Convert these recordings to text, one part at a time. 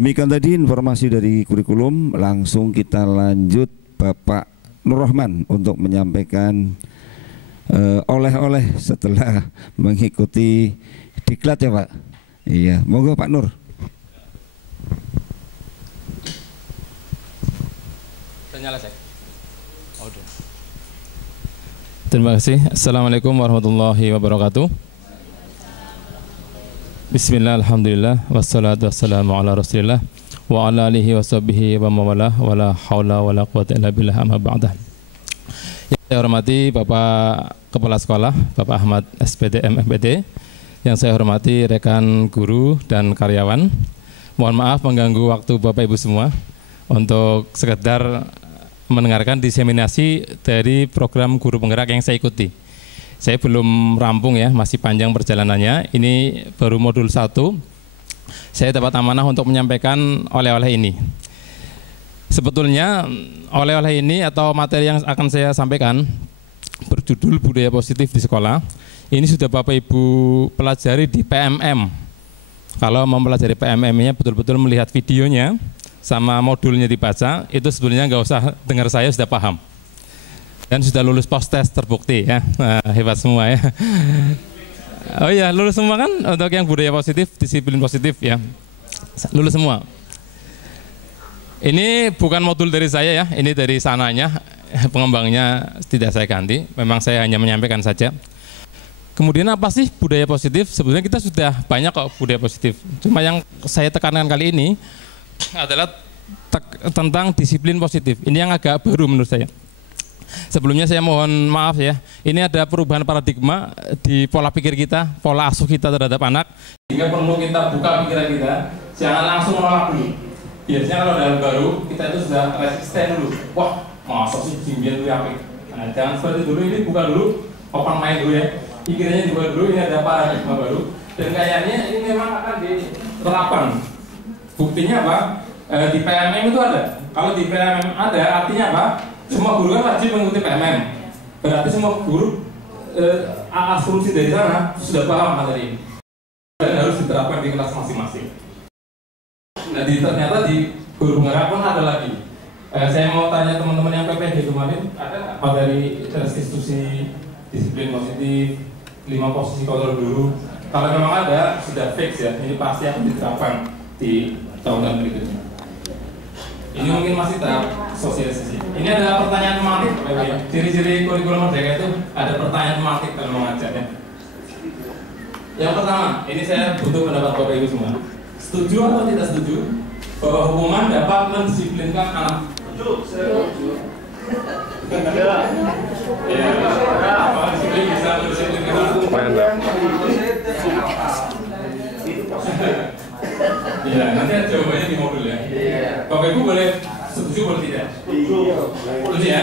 Demikian tadi informasi dari kurikulum. Langsung kita lanjut Bapak Nur Rahman untuk menyampaikan oleh-oleh setelah mengikuti diklat ya Pak. Iya, monggo Pak Nur. Terima kasih. Assalamualaikum warahmatullahi wabarakatuh. Bismillah, alhamdulillah, wassalatu wassalamu ala rasulillah wa ala alihi wa sahbihi wa mawalah wa la hawla wa la quwata illa billah amma ba'dah. Yang saya hormati Bapak Kepala Sekolah, Bapak Ahmad SPD MFPD. Yang saya hormati rekan guru dan karyawan. Mohon maaf mengganggu waktu Bapak Ibu semua untuk sekedar mendengarkan diseminasi dari program guru penggerak yang saya ikuti. Saya belum rampung ya, masih panjang perjalanannya. Ini baru modul 1. Saya dapat amanah untuk menyampaikan oleh-oleh ini. Sebetulnya oleh-oleh ini atau materi yang akan saya sampaikan berjudul budaya positif di sekolah. Ini sudah Bapak Ibu pelajari di PMM. Kalau mempelajari PMM-nya betul-betul melihat videonya sama modulnya dibaca, itu sebetulnya nggak usah dengar saya sudah paham. Dan sudah lulus post-test terbukti ya, hebat semua ya. Oh iya, lulus semua kan untuk yang budaya positif, disiplin positif ya, lulus semua. Ini bukan modul dari saya ya, ini dari sananya, pengembangnya tidak saya ganti, memang saya hanya menyampaikan saja. Kemudian apa sih budaya positif? Sebenarnya kita sudah banyak kok budaya positif, cuma yang saya tekankan kali ini adalah tentang disiplin positif. Ini yang agak baru menurut saya. Sebelumnya saya mohon maaf ya, ini ada perubahan paradigma di pola pikir kita, pola asuh kita terhadap anak. Sehingga perlu kita buka pikiran kita, jangan langsung menolak dulu. Biasanya kalau dalam baru, kita itu sudah resisten dulu. Wah, masa sih jimbian dulu apik. Nah, jangan seperti dulu, ini buka dulu, open mind dulu ya. Pikirannya dibuka dulu, ini ada paradigma baru. Dan kayaknya ini memang akan diterapkan. Buktinya apa? Di PMM itu ada. Kalau di PMM ada, artinya apa? Semua guru kan wajib mengikuti PMM. Berarti semua guru asumsi dari sana sudah paham materi ini dan harus diterapkan di kelas masing-masing. Nah, ternyata di guru penggerak pun ada lagi. Saya mau tanya teman-teman yang PPD kemarin, ada materi restitusi disiplin positif, 5 posisi kontrol guru. Kalau memang ada, sudah fix ya. Ini pasti akan diterapkan di tahun berikutnya. Ini mungkin masih tahap sosialisasi. Ini ada pertanyaan tematik, ciri-ciri kurikulum merdeka itu ada pertanyaan tematik kalau mengajarnya. Yang pertama, ini saya butuh pendapat Bapak Ibu semua. Setuju atau tidak setuju bahwa hukuman dapat mendisiplinkan anak? Setuju. Ya, apa disiplin bisa mendisiplinkan anak? Iya, nanti jawabannya di mobil ya. Bapak Ibu boleh setuju boleh tidak? Setuju ya?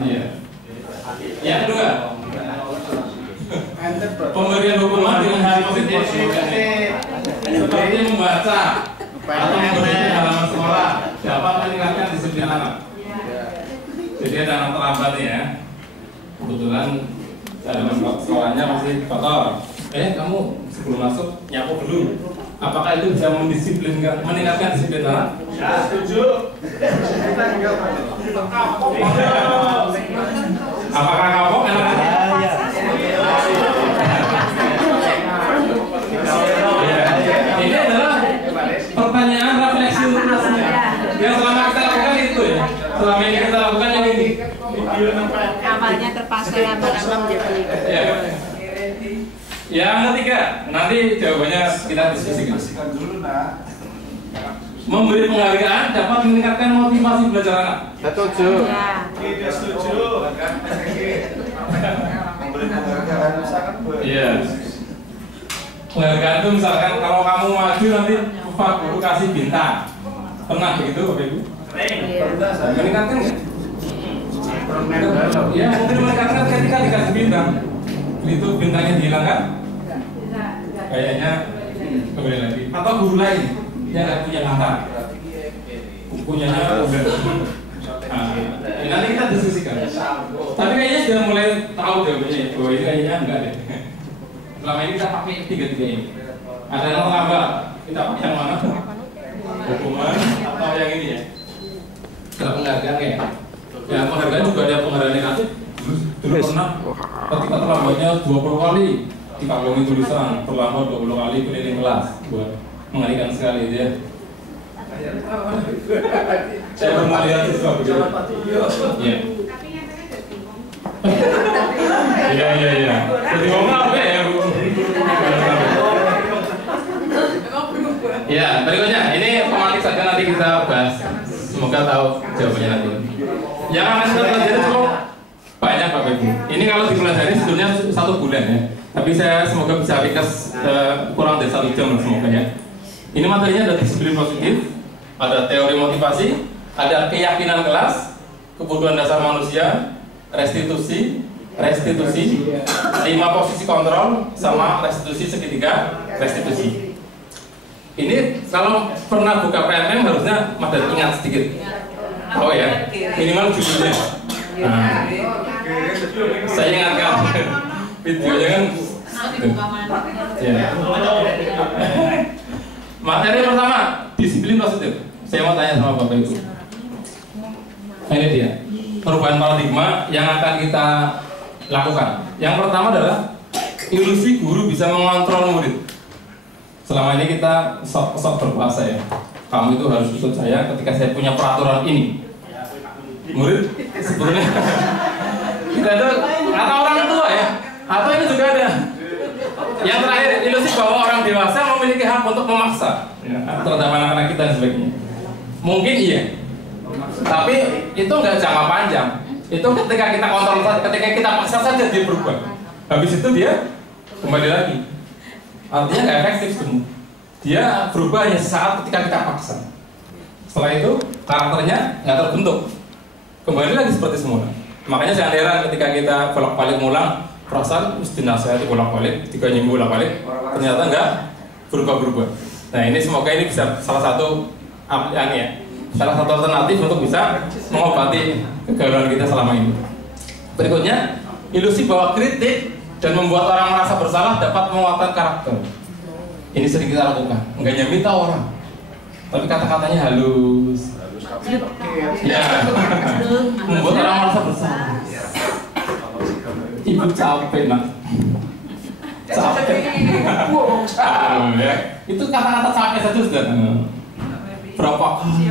Iya. Yang kedua, pemberian hukuman dengan hal positif seperti membaca atau membersihkan halaman sekolah dapat meningkatkan disiplin anak. Jadi ada anak terlambat ya. Kebetulan halaman sekolahnya masih kotor. Kamu sebelum masuk nyapu dulu. Apakah itu bisa mendisiplinkan, meningkatkan disiplin anak? Ya, setuju. Apakah kapok anak-anak? Ini adalah pertanyaan refleksi yang selama kita lakukan itu ya. Selama ini kita lakukan yang ini. Awalnya terpaksa lama-lama menjadi. Yang ketiga, nanti jawabannya kita diskusikan dulu. Memberi penghargaan dapat meningkatkan motivasi belajar anak. Setuju. Tidak setuju. Memberi penghargaan misalkan. Iya. Penghargaan itu misalkan kalau kamu maju nanti Pak Guru kasih bintang. Pernah begitu Bapak Ibu? Meningkatkan nggak? Ya, mungkin meningkatkan ketika dikasih bintang. Itu bintangnya dihilangkan? Kayaknya kembali lagi. Atau guru lain yang nggak punya bintang, punya udah. Nanti kita diskusikan. Tapi kayaknya sudah mulai tahu jawabannya bahwa ini kayaknya enggak deh. Selama ini kita pakai tiga-tiga ini. Ada yang terlambat, kita pakai yang mana? hukuman atau yang ini ya. Kalau penghargaan ya. Ya penghargaan juga ada penghargaan negatif. Dulu pernah ketika terlambatnya 20 kali dikantongi tulisan terlambat 20 kali keliling kelas. Buat mengerikan sekali ya. Saya pernah lihat siswa begitu. Iya. Iya. Jadi ngomong apa ya Bu? Ya, berikutnya ini pematik saja nanti kita bahas. Semoga tahu jawabannya nanti. Yang akan kita pelajari cukup banyak Bapak Ibu. Ini kalau dipelajari sebetulnya 1 bulan ya. Tapi saya semoga bisa ringkas kurang dari 1 jam semoga ya. Ini materinya ada disiplin positif, ada teori motivasi, ada keyakinan kelas, kebutuhan dasar manusia, restitusi, 5 posisi kontrol, sama restitusi segitiga, restitusi. Ini kalau pernah buka PMM harusnya Madad ingat sedikit. Oh ya, minimal judulnya. Nah, saya ingatkan videonya kan. Ya. Materi pertama, disiplin positif. Saya mau tanya sama Bapak Ibu. Ini dia, perubahan paradigma yang akan kita lakukan. Yang pertama adalah ilusi guru bisa mengontrol murid. Selama ini kita sok berpuasa ya. Kamu itu harus ikut saya ketika saya punya peraturan ini. Murid sebetulnya kita itu atau orang tua ya, atau ini juga ada. Yang terakhir, ilusi bahwa orang dewasa memiliki hak untuk memaksa, ya, terutama anak-anak kita dan sebagainya. Mungkin iya, tapi itu nggak jangka panjang. Itu ketika kita kontrol saja, ketika kita paksa saja dia berubah. Habis itu dia kembali lagi. Artinya nggak efektif sebenarnya. Dia berubah hanya sesaat ketika kita paksa. Setelah itu karakternya nggak terbentuk. Kembali lagi seperti semula. Makanya jangan heran ketika kita bolak-balik ngulang, perasaan mesti nasihati bolak-balik, 3 minggu bolak-balik, ternyata nggak berubah-berubah. Nah ini semoga ini bisa salah satu salah satu alternatif untuk bisa mengobati kegagalan kita selama ini. Berikutnya, ilusi bahwa kritik dan membuat orang merasa bersalah dapat menguatkan karakter. Ini sering kita lakukan, nggak nyambi tahu orang, tapi kata-katanya halus. Ya, membuat orang merasa bersalah. Ibu capek nak, capek. Ya. Itu kata-kata capek saja sudah. Berapa kali?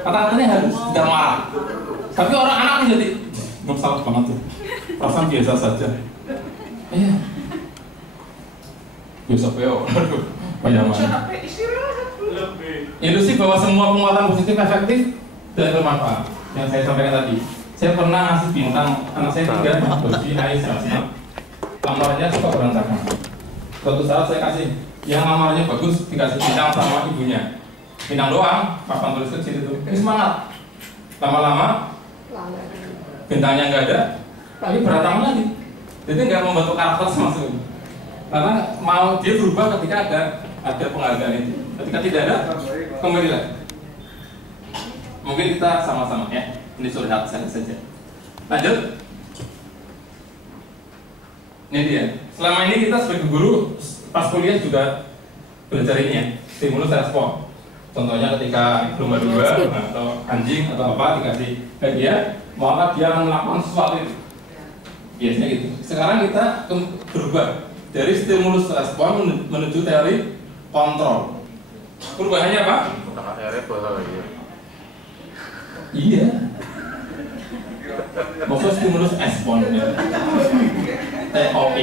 Kata-katanya harus tidak marah. Tapi orang anak jadi bersalah banget tuh. Perasaan biasa saja. Iya. Biasa peo. Banyak mana? Ilusi bahwa semua penguatan positif efektif dan bermanfaat. Yang saya sampaikan tadi. Saya pernah ngasih bintang anak saya 3 bagi Ais Rasna. Lamarnya suka berantakan. Suatu saat saya kasih yang lamarnya bagus dikasih bintang sama ibunya. Bintang doang, papan tulis kecil itu. Ini semangat. Lama-lama bintangnya nggak ada, tapi berantakan lagi. Jadi nggak membentuk karakter sama sekali. Karena mau dia berubah ketika ada penghargaan itu. Ketika tidak ada, kembali lagi. Mungkin kita sama-sama ya. Ini surhat saja. Lanjut. Ini dia. Selama ini kita sebagai guru pas kuliah juga belajar ini ya, stimulus respon. Contohnya ketika domba-domba atau anjing atau apa dikasih hadiah, maka dia akan melakukan sesuatu itu. Biasanya gitu. Sekarang kita berubah dari stimulus respon menuju teori kontrol. Perubahannya apa? Iya. Maksudnya stimulus respon ya. TOP.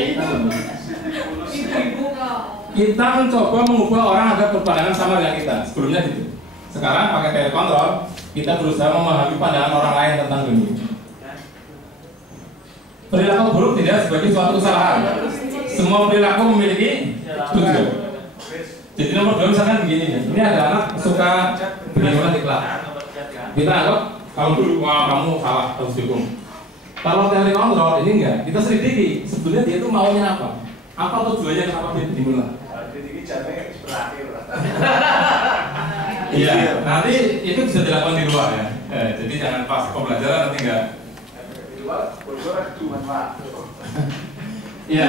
Kita mencoba mengubah orang agar berpandangan sama dengan kita. Sebelumnya gitu. Sekarang pakai teori kontrol, kita berusaha memahami pandangan orang lain tentang dunia. Perilaku buruk tidak sebagai suatu kesalahan. Semua perilaku memiliki tujuan. Jadi nomor 2 misalkan begini, ini ada anak suka begini di kelas. Kita anggap kalau dulu kamu salah harus dihukum. Kalau teori kontrol ini enggak, kita selidiki sebetulnya dia itu maunya apa? Apa tujuannya kenapa dia begini lah? Iya, nanti itu bisa dilakukan di luar ya. Jadi jangan pas pembelajaran nanti enggak. Iya,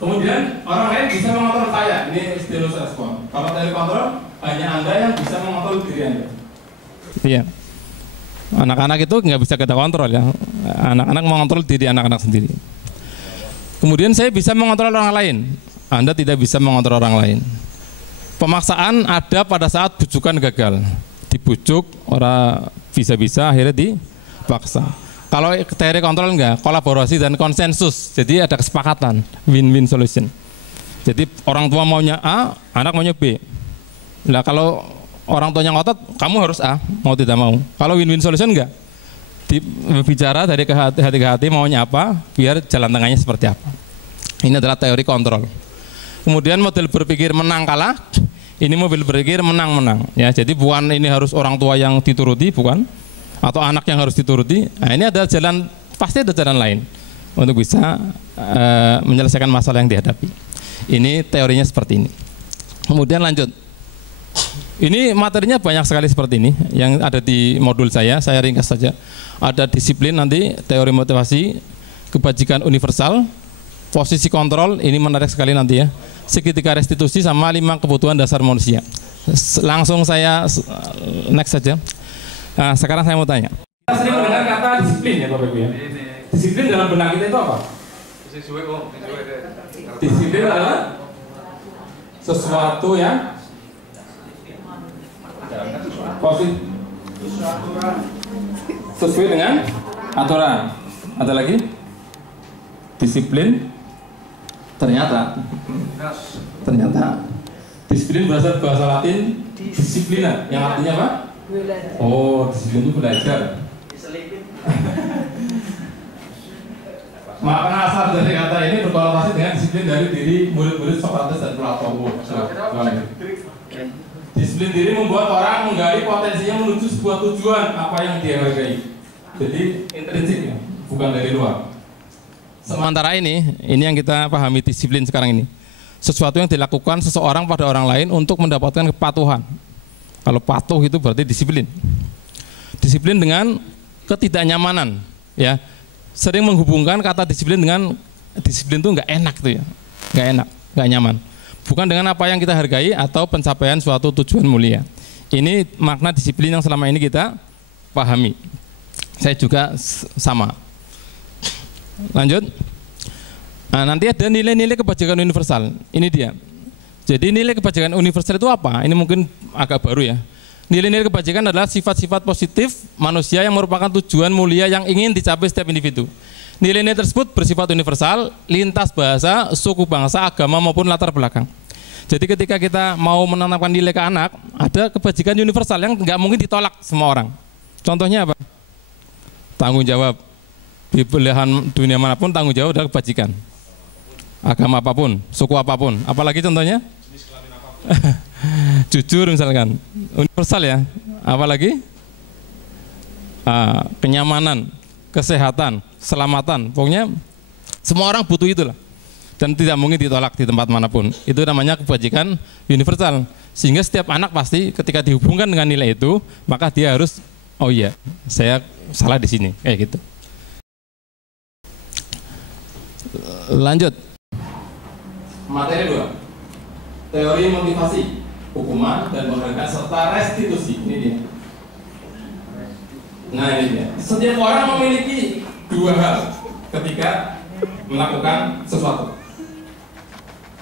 Kemudian orang lain bisa mengontrol saya. Ini stimulus respon. Kalau teori kontrol, hanya Anda yang bisa mengontrol diri Anda. Iya. Anak-anak itu nggak bisa kita kontrol ya. Anak-anak mengontrol diri anak-anak sendiri. Kemudian saya bisa mengontrol orang lain. Anda tidak bisa mengontrol orang lain. Pemaksaan ada pada saat bujukan gagal. Dibujuk, orang bisa-bisa akhirnya dipaksa. Kalau teori kontrol enggak, kolaborasi dan konsensus. Jadi ada kesepakatan, win-win solution. Jadi orang tua maunya A, anak maunya B. Nah kalau orang tuanya ngotot, kamu harus A, mau tidak mau. Kalau win-win solution enggak, bicara dari hati ke hati maunya apa, biar jalan tengahnya seperti apa. Ini adalah teori kontrol. Kemudian model berpikir menang kalah, ini model berpikir menang-menang. Ya, jadi bukan ini harus orang tua yang dituruti, bukan. Atau anak yang harus dituruti. Nah, ini ada jalan, pasti ada jalan lain untuk bisa menyelesaikan masalah yang dihadapi. Ini teorinya seperti ini. Kemudian lanjut. Ini materinya banyak sekali seperti ini yang ada di modul saya ringkas saja. Ada disiplin nanti, teori motivasi, kebajikan universal, posisi kontrol, ini menarik sekali nanti ya. Segitiga restitusi sama 5 kebutuhan dasar manusia. Langsung saya next saja. Nah, sekarang saya mau tanya. Kita sering mendengar kata disiplin ya Bapak Ibu ya. Disiplin dalam benak kita itu apa? Disiplin adalah sesuatu yang positif, sesuai dengan aturan. Ada lagi? Disiplin. Ternyata disiplin berasal bahasa Latin disiplina, yang artinya apa? Oh, disiplin itu belajar. Maka asal dari kata ini berkorelasi dengan disiplin dari diri murid-murid Sokrates dan Plato. Disiplin diri membuat orang menggali potensinya menuju sebuah tujuan apa yang dia hargai. Jadi intrinsik ya, bukan dari luar. Sementara ini yang kita pahami disiplin sekarang ini. Sesuatu yang dilakukan seseorang pada orang lain untuk mendapatkan kepatuhan. Kalau patuh itu berarti disiplin. Disiplin dengan ketidaknyamanan, ya. Sering menghubungkan kata disiplin dengan disiplin itu nggak enak tuh ya, nggak enak, nggak nyaman. Bukan dengan apa yang kita hargai atau pencapaian suatu tujuan mulia. Ini makna disiplin yang selama ini kita pahami. Saya juga sama. Lanjut. Nah, nanti ada nilai-nilai kebajikan universal. Ini dia. Jadi nilai kebajikan universal itu apa? Ini mungkin agak baru ya. Nilai-nilai kebajikan adalah sifat-sifat positif manusia yang merupakan tujuan mulia yang ingin dicapai setiap individu. Nilai-nilai tersebut bersifat universal, lintas bahasa, suku bangsa, agama maupun latar belakang. Jadi ketika kita mau menanamkan nilai ke anak, ada kebajikan universal yang nggak mungkin ditolak semua orang. Contohnya apa? Tanggung jawab. Di belahan dunia manapun tanggung jawab adalah kebajikan. Agama apapun, suku apapun. Apalagi contohnya? Jujur misalkan, universal ya. Apalagi kenyamanan, kesehatan, keselamatan. Pokoknya semua orang butuh itulah. Dan tidak mungkin ditolak di tempat manapun. Itu namanya kebajikan universal. Sehingga setiap anak pasti ketika dihubungkan dengan nilai itu, maka dia harus, oh iya, saya salah di sini, kayak gitu. Lanjut. Materi 2. Teori motivasi, hukuman dan penghargaan serta restitusi. Ini dia. Nah ini dia. Setiap orang memiliki 2 hal ketika melakukan sesuatu.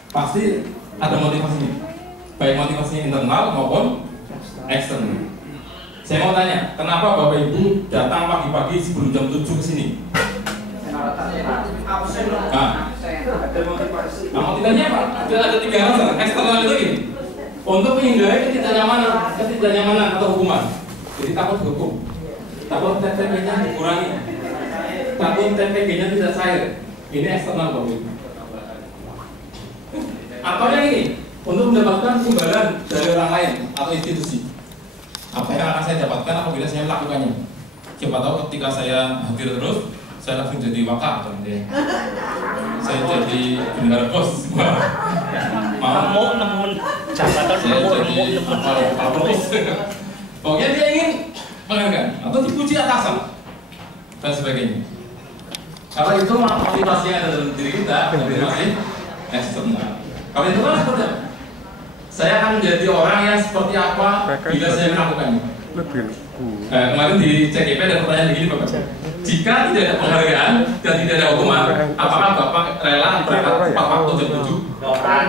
Pasti ada motivasinya. Baik motivasinya internal maupun eksternal. Saya mau tanya, kenapa Bapak Ibu datang pagi-pagi sebelum jam 7 ke sini? Motivasinya apa? Ada 3 hal. Eksternal itu gini. Untuk menghindari ketidaknyamanan atau hukuman. Jadi takut dihukum, takut TPG-nya dikurangi, takut TPG-nya tidak cair. Ini eksternal Bapak Ibu. Atau yang ini, untuk mendapatkan imbalan dari orang lain atau institusi. Apa yang akan saya dapatkan apabila saya melakukannya? Siapa tahu ketika saya hadir terus, saya langsung jadi wakaf, saya jadi bendahara bos. Mau nemuin jabatan, mau bos. Pokoknya dia ingin menghargai atau dipuji atasan dan sebagainya. Kalau itu motivasi yang ada dalam diri kita, motivasi eksternal. Kalau internal seperti apa? Saya akan menjadi orang yang seperti apa bila saya melakukannya. Kemarin di CGP ada pertanyaan begini Bapak. Jika tidak ada penghargaan dan tidak ada hukuman, apakah Bapak rela berangkat tepat waktu jam 7? Orang.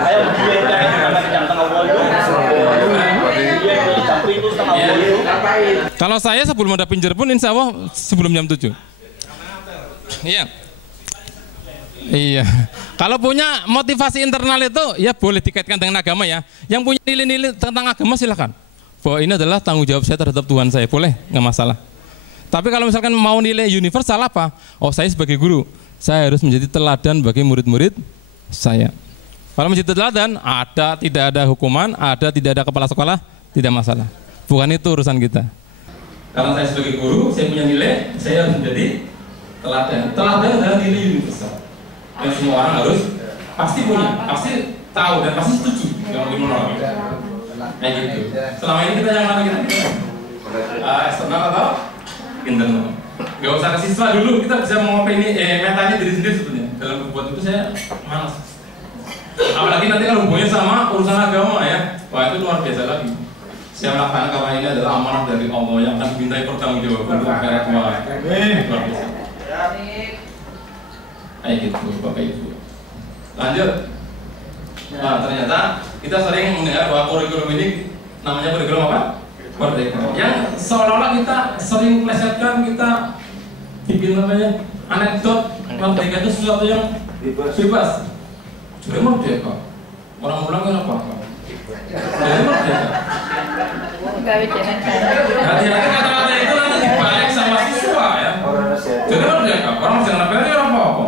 Ayo jam tengah Kalau saya sebelum ada pinjer pun insya Allah sebelum jam 7. Iya. Iya. Kalau punya motivasi internal itu ya boleh dikaitkan dengan agama ya. Yang punya nilai-nilai tentang agama silakan. Bahwa ini adalah tanggung jawab saya terhadap Tuhan saya, boleh, nggak masalah. Tapi kalau misalkan mau nilai universal apa? Oh, saya sebagai guru, saya harus menjadi teladan bagi murid-murid saya. Kalau menjadi teladan, ada tidak ada hukuman, ada tidak ada kepala sekolah, tidak masalah. Bukan itu urusan kita. Karena saya sebagai guru, saya punya nilai, saya harus menjadi teladan. Teladan adalah nilai universal yang semua orang harus pasti punya, pasti tahu dan pasti setuju dengan menolak. Kayak gitu. Selama ini kita yang mana kita? Eksternal atau internal? Gak usah ke siswa dulu, kita bisa mau apa ini, mentalnya diri sendiri sebetulnya. Dalam berbuat itu saya malas. Apalagi nanti kalau hubungannya sama urusan agama ya, wah itu luar biasa lagi. Saya melakukan karena ini adalah amanah dari Allah yang akan dimintai pertanggungjawaban untuk akhirat luar biasa. Kayak gitu, Bapak Ibu. Lanjut. Nah, ternyata kita sering mendengar bahwa kurikulum ini namanya kurikulum apa? Merdeka. Yang seolah-olah kita sering plesetkan, kita bikin namanya anekdot merdeka itu sesuatu yang bebas. Jadi merdeka. Orang pulang kan apa-apa. Jadi merdeka. Hati-hati kata-kata itu nanti dibalik sama siswa ya. Jadi merdeka. Orang jangan apa-apa apa-apa.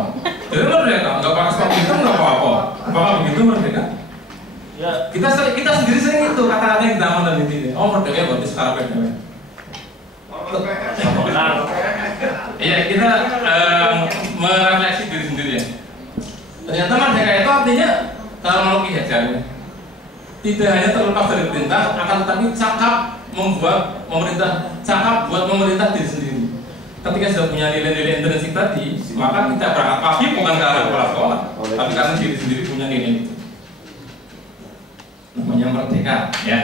Jadi merdeka. Nggak pakai sepatu itu nggak apa-apa. Apakah begitu merdeka? Ya. Kita sendiri sering itu kata-kata yang kita aman dan intinya. Oh merdeka berarti sekarang PDW. Iya kita merefleksi diri sendiri ya. Ternyata merdeka itu artinya kalau mau kihajarnya tidak hanya terlepas dari perintah, akan tetapi cakap membuat pemerintah, cakap buat pemerintah diri sendiri. Ketika sudah punya nilai-nilai intrinsik tadi, maka kita berangkat pagi bukan karena kepala sekolah, tapi karena diri sendiri punya nilai itu. Namanya merdeka, ya.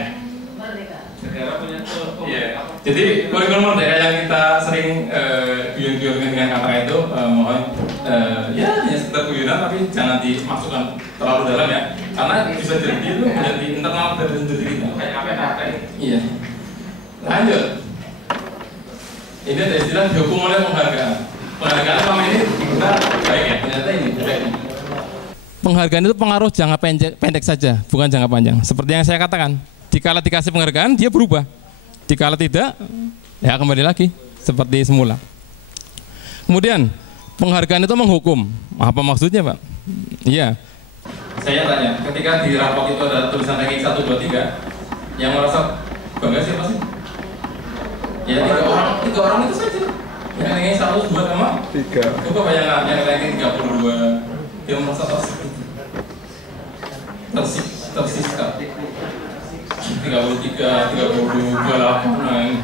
Negara punya tuh. Iya. Jadi kurikulum merdeka yang kita sering guyon-guyon dengan kata itu, mohon ya hanya sekedar guyonan, tapi jangan dimasukkan terlalu dalam ya, karena bisa jadi itu menjadi internal dari sendiri kita. Kayak apa? Iya. Lanjut. Ini ada istilah didukung oleh penghargaan. Penghargaan selama ini kita baik ya, ternyata ini baik. Penghargaan itu pengaruh jangka pendek saja, bukan jangka panjang. Seperti yang saya katakan, dikala dikasih penghargaan dia berubah, dikala tidak, ya kembali lagi seperti semula. Kemudian penghargaan itu menghukum. Apa maksudnya Pak? Iya. Saya tanya, ketika di rapot itu ada tulisan ranking 1, 2, 3, yang merasa bangga siapa sih? Ya tiga orang itu saja. Yang ranking 1, 2, sama 3. Coba bayangkan yang ranking 32, yang merasa tersikat 33, 32, 28.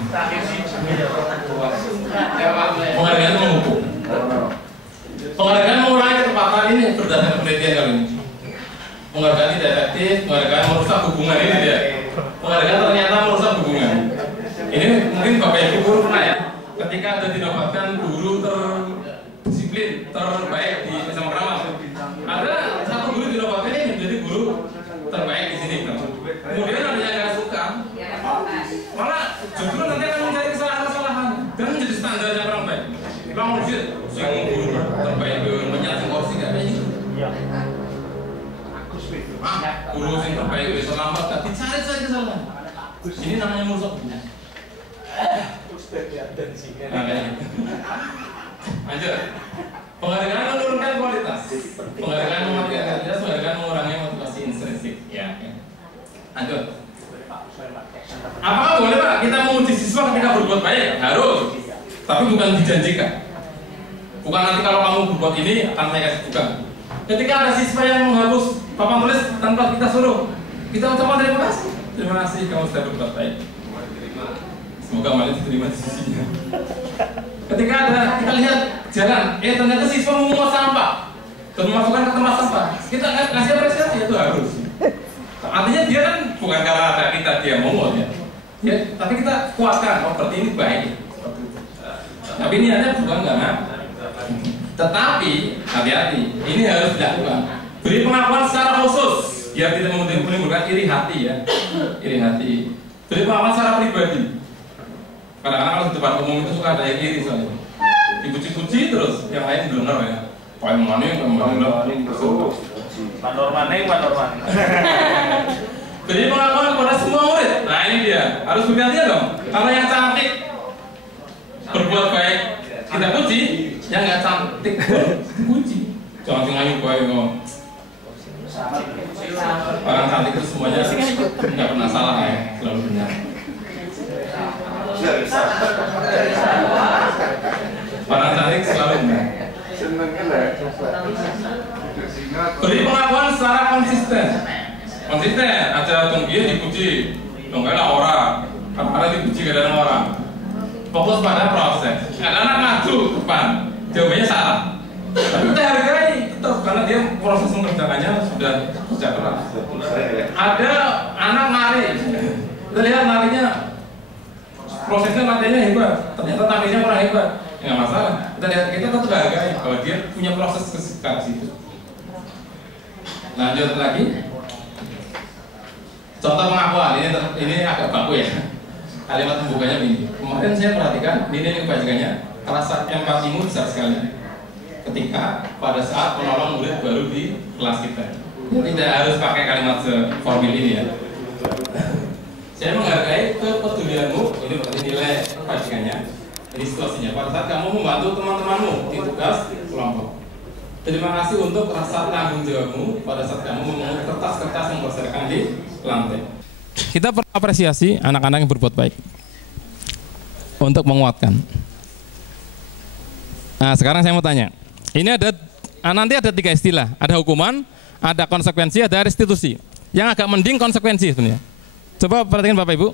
Penghargaan itu menghukum. Penghargaan mengurangi kecepatan ini berdasarkan penelitian kali ini. Penghargaan tidak efektif, penghargaan merusak hubungan ini dia. Penghargaan ternyata merusak hubungan. Ini mungkin Bapak Ibu guru pernah ya, ketika ada didapatkan guru terdisiplin, terbaik di SMA Keramat. Ada satu guru didapatkan ini menjadi guru terbaik di sini. Kemudian ada yang nggak suka, malah justru nanti akan mencari kesalahan-kesalahan dan menjadi standarnya orang baik. Bang Mursyid, yang guru terbaik menyatu kursi nggak kayak gitu. Guru yang terbaik selamat, tapi cari saja kesalahan. Ini namanya merusak. Lanjut. Penghargaan menurunkan kualitas. Penghargaan mematikan kualitas, penghargaan mengurangi motivasi intrinsik. Ya. Lanjut. Apakah boleh Pak kita menguji siswa ketika berbuat baik? Harus. Tapi bukan dijanjikan. Bukan nanti kalau kamu berbuat ini akan saya kasih bukan. Ketika ada siswa yang menghapus papan tulis tanpa kita suruh, kita ucapkan terima kasih. Terima kasih kamu sudah berbuat baik. Semoga amalnya diterima di sisinya. Ketika kita lihat jalan, ternyata siswa memungut sampah dan memasukkan ke tempat sampah, kita ngasih apresiasi, itu harus. Artinya dia kan bukan karena ada kita dia memungut ya, tapi kita kuatkan, oh berarti ini baik. Tapi niatnya bukan karena. Tetapi hati-hati, ini harus dilakukan. Beri pengakuan secara khusus, biar tidak menimbulkan iri hati ya, iri hati. Beri pengakuan secara pribadi. Kadang-kadang kalau di depan umum itu suka ada yang iri soalnya. Dipuji-puji terus, yang lain belum dengar ya. Paling maning, Mandor maning. Beri pengakuan kepada semua murid. Nah ini dia, harus bergantian dong. Kalau yang cantik berbuat baik kita puji, yang nggak cantik puji. Jangan ngayu baik kok. Orang cantik itu semuanya nggak pernah salah ya, selalu benar. Orang cantik selalu benar. Beri pengakuan secara konsisten. Konsisten, acara tunggu dipuji, dongkela orang, karena dipuji kadang orang. Fokus pada proses. Anak-anak maju ke depan, jawabannya salah. Tapi kita hargai tetap karena dia proses mengerjakannya sudah kerja keras. Ada anak nari, kita lihat narinya, prosesnya latihannya hebat, ternyata tampilnya kurang hebat, nggak masalah. Kita lihat kita tetap hargai bahwa dia punya proses ke situ. Lanjut lagi. Contoh pengakuan ini agak baku ya. Kalimat pembukanya begini. Kemarin saya perhatikan nilai kebajikannya, rasa empatimu besar sekali. Ketika pada saat menolong murid baru di kelas kita. Tidak harus pakai kalimat seformil ini ya. Saya menghargai kepedulianmu. Ini berarti nilai kebajikannya. Ini situasinya. Pada saat kamu membantu teman-temanmu di tugas kelompok. Terima kasih untuk rasa tanggung jawabmu pada saat kamu memungut kertas-kertas yang berserakan di lantai. Kita perlu apresiasi anak-anak yang berbuat baik untuk menguatkan. Nah, sekarang saya mau tanya. Ini nanti ada 3 istilah. Ada hukuman, ada konsekuensi, ada restitusi. Yang agak mending konsekuensi sebenarnya. Coba perhatikan Bapak Ibu.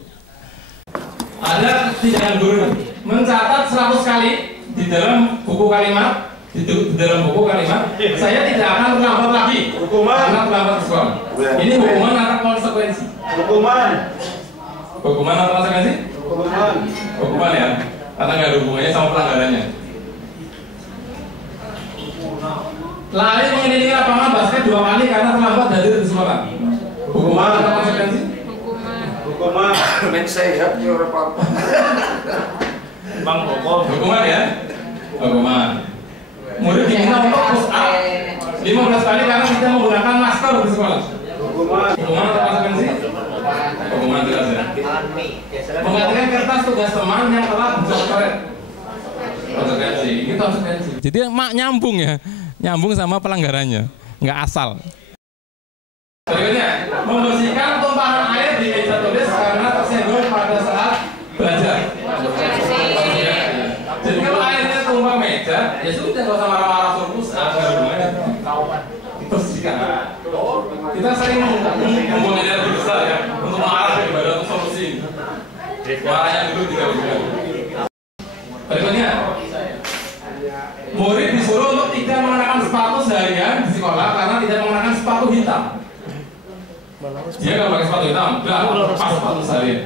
Ada tindakan guru mencatat 100 kali di dalam buku kalimat. Di dalam buku kalimat, saya tidak akan terlambat lagi karena terlambat ke sekolah. Ini hukuman atau konsekuensi? Hukuman atau konsekuensi? Hukuman ya, karena nggak ada hubungannya sama pelanggarannya. Lari mengelilingi lapangan basket 2 kali karena terlambat hadir di sekolah. Hukuman atau konsekuensi? Hukuman. Hukuman ya? Hukuman. Murid diminta untuk push up 15 kali karena tidak menggunakan masker di sekolah. Hukuman atau konsekuensi? Hukuman jelas ya. Menggantikan kertas tugas teman yang telah dicoret. Konsekuensi. Ini konsekuensi. Jadi nyambung ya, nyambung sama pelanggarannya, nggak asal. Berikutnya, membersihkan tumpahan air di meja tulis karena tersenggol pada saat belajar. Jadi kalau airnya tumpah meja, ya sudah nggak usah marah-marah terus. Bersihkan. Kita sering membuang energi besar ya untuk marah daripada untuk solusi. Marahnya dulu tidak benar. Berikutnya, murid disuruh untuk tidak mengenakan sepatu seharian di sekolah karena tidak mengenakan sepatu hitam. Dia nggak pakai sepatu hitam, lepas sepatu seharian.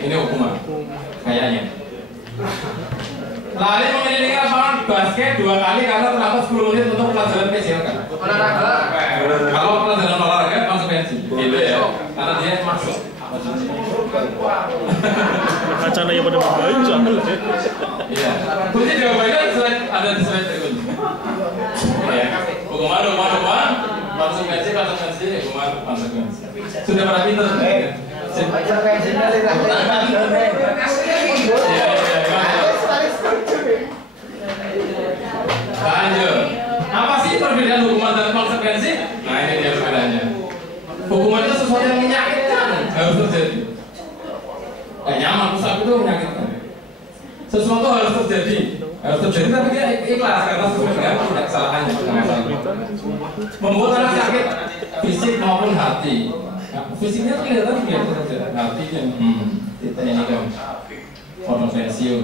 Ini hukuman, kayaknya. Lari mengelilingi lapangan basket 2 kali karena terlambat 10 menit untuk pelajaran PCLK. Olahraga. Kalau pelajaran olahraga konsekuensi, gitu ya, karena dia masuk. Kacanya yang pada membaca. Iya. Kunci jawabannya ada di slide berikutnya. Ya. Hukuman, konsekuensi, hukuman, konsekuensi. Sudah pada pinter. Lanjut. Apa sih perbedaan hukuman dan konsekuensi? Nah ini dia perbedaannya. Hukuman itu sesuatu yang menyakitkan harus terjadi. Gak nyaman, pusat itu menyakitkan. Sesuatu harus terjadi tapi dia ikhlas karena sesuai dengan tidak kesalahannya. Membuat anak sakit fisik maupun hati. Nah, fisiknya tuh kelihatan biasa saja. Artinya, kita ini kan foto pensiun.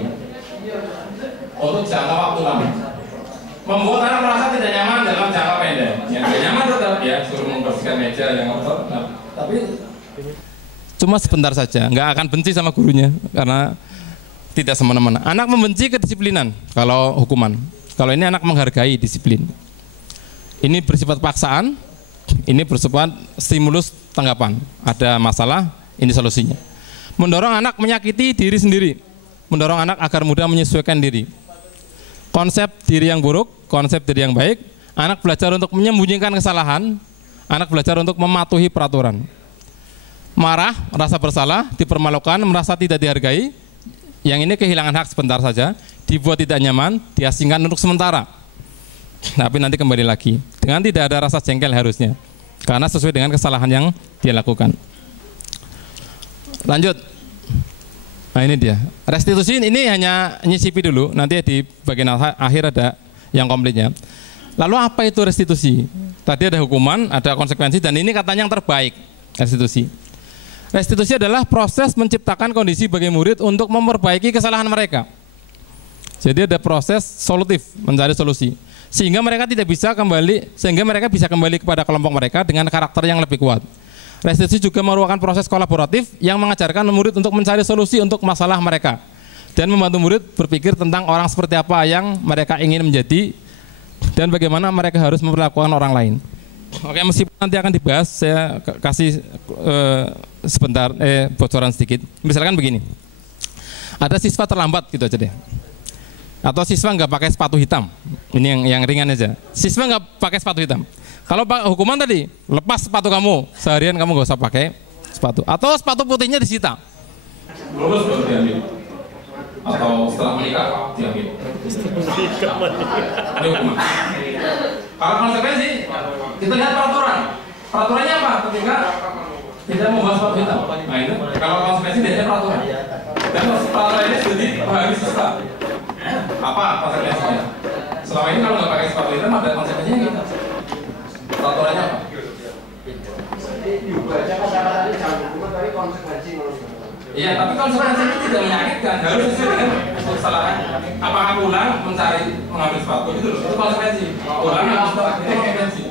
Untuk jangka waktu lama, membuat anak merasa tidak nyaman dalam jangka pendek. Yang tidak nyaman tetap ya, suruh membersihkan meja yang kotor. Nah, tapi cuma sebentar saja, nggak akan benci sama gurunya karena tidak semena-mena. Anak membenci kedisiplinan kalau hukuman. Kalau ini anak menghargai disiplin. Ini bersifat paksaan, ini bersifat stimulus tanggapan. Ada masalah, ini solusinya. Mendorong anak menyakiti diri sendiri, mendorong anak agar mudah menyesuaikan diri. Konsep diri yang buruk, konsep diri yang baik, anak belajar untuk menyembunyikan kesalahan, anak belajar untuk mematuhi peraturan. Marah, rasa bersalah, dipermalukan, merasa tidak dihargai, yang ini kehilangan hak sebentar saja, dibuat tidak nyaman, diasingkan untuk sementara. Tapi nanti kembali lagi, dengan tidak ada rasa jengkel harusnya, karena sesuai dengan kesalahan yang dia lakukan. Lanjut. Nah ini dia, restitusi ini hanya nyisipi dulu, nanti di bagian akhir ada yang komplitnya. Lalu apa itu restitusi? Tadi ada hukuman, ada konsekuensi, dan ini katanya yang terbaik, restitusi. Restitusi adalah proses menciptakan kondisi bagi murid untuk memperbaiki kesalahan mereka. Jadi ada proses solutif, mencari solusi. Sehingga mereka bisa kembali kepada kelompok mereka dengan karakter yang lebih kuat. Restitusi juga merupakan proses kolaboratif yang mengajarkan murid untuk mencari solusi untuk masalah mereka dan membantu murid berpikir tentang orang seperti apa yang mereka ingin menjadi dan bagaimana mereka harus memperlakukan orang lain. Oke, meskipun nanti akan dibahas, saya kasih sebentar bocoran sedikit. Misalkan begini, ada siswa terlambat gitu aja deh, atau siswa nggak pakai sepatu hitam. Ini yang ringan aja. Siswa nggak pakai sepatu hitam. Kalau hukuman tadi, lepas sepatu kamu, seharian kamu nggak usah pakai sepatu. Atau sepatu putihnya disita. Lulus baru diambil. Atau setelah menikah diambil. Ada hukuman. Kalau konsekuensi, kita lihat peraturan. Peraturannya apa? Ketika tidak membawa sepatu hitam. Nah itu, kalau konsekuensi biasanya peraturan. Dan peraturan ini sudah dipahami siswa. Apa konsekuensinya? Selama ini kalau nggak pakai sepatu hitam ada konsekuensinya gitu. Peraturannya apa? Iya, tapi konsekuensi itu tidak menyakitkan. Harus sesuai dengan kesalahan. Apakah pulang mengambil sepatu itu loh? Itu konsekuensi. Pulang itu konsekuensi.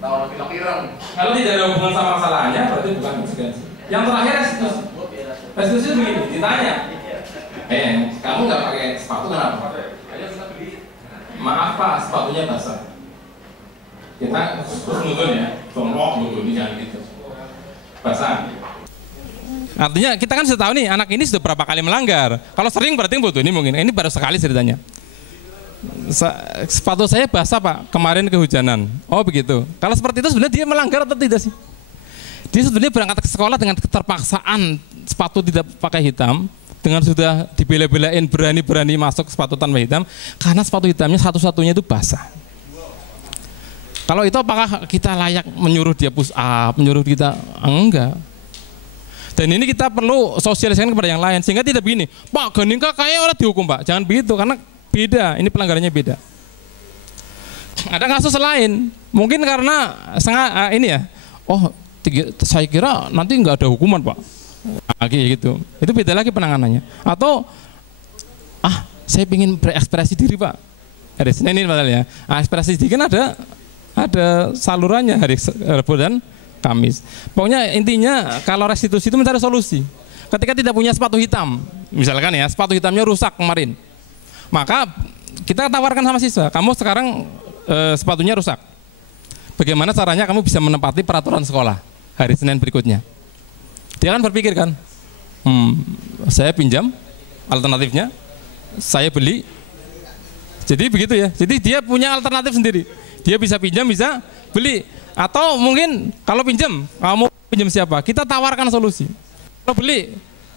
Kalau tidak ada hubungan sama masalahnya, berarti bukan konsekuensi. Yang terakhir restitusi. Restitusi begini, ditanya. Kamu nggak pakai sepatu kenapa? Maaf Pak, sepatunya basah. Kita terus nutun ya, contoh nutun jangan gitu. Basah. Artinya kita kan sudah tahu nih anak ini sudah berapa kali melanggar. Kalau sering berarti butuh ini mungkin. Ini baru sekali ceritanya. Sepatu saya basah Pak, kemarin kehujanan. Oh begitu. Kalau seperti itu sebenarnya dia melanggar atau tidak sih? Dia sebenarnya berangkat ke sekolah dengan keterpaksaan sepatu tidak pakai hitam, dengan sudah dibela-belain berani-berani masuk sepatu tanpa hitam, karena sepatu hitamnya satu-satunya itu basah. Kalau itu apakah kita layak menyuruh dia push up, menyuruh kita? Enggak. Dan ini kita perlu sosialisasikan kepada yang lain sehingga tidak begini, Pak Ganinka kayak orang dihukum Pak. Jangan begitu karena beda, ini pelanggarannya beda. Ada kasus lain, mungkin karena ini ya, saya kira nanti nggak ada hukuman Pak. Gitu. Itu beda lagi penanganannya. Atau saya ingin berekspresi diri Pak. Hari Senin ini padahal ya. Ekspresi diri kan ada salurannya hari Rabu dan Kamis. Pokoknya intinya kalau restitusi itu mencari solusi. Ketika tidak punya sepatu hitam, misalkan ya sepatu hitamnya rusak kemarin, maka kita tawarkan sama siswa, kamu sekarang sepatunya rusak. Bagaimana caranya kamu bisa menepati peraturan sekolah hari Senin berikutnya? Dia kan berpikir kan, saya pinjam, alternatifnya saya beli. Jadi begitu ya. Jadi dia punya alternatif sendiri. Dia bisa pinjam, bisa beli. Atau mungkin kalau pinjam, kamu pinjam siapa? Kita tawarkan solusi.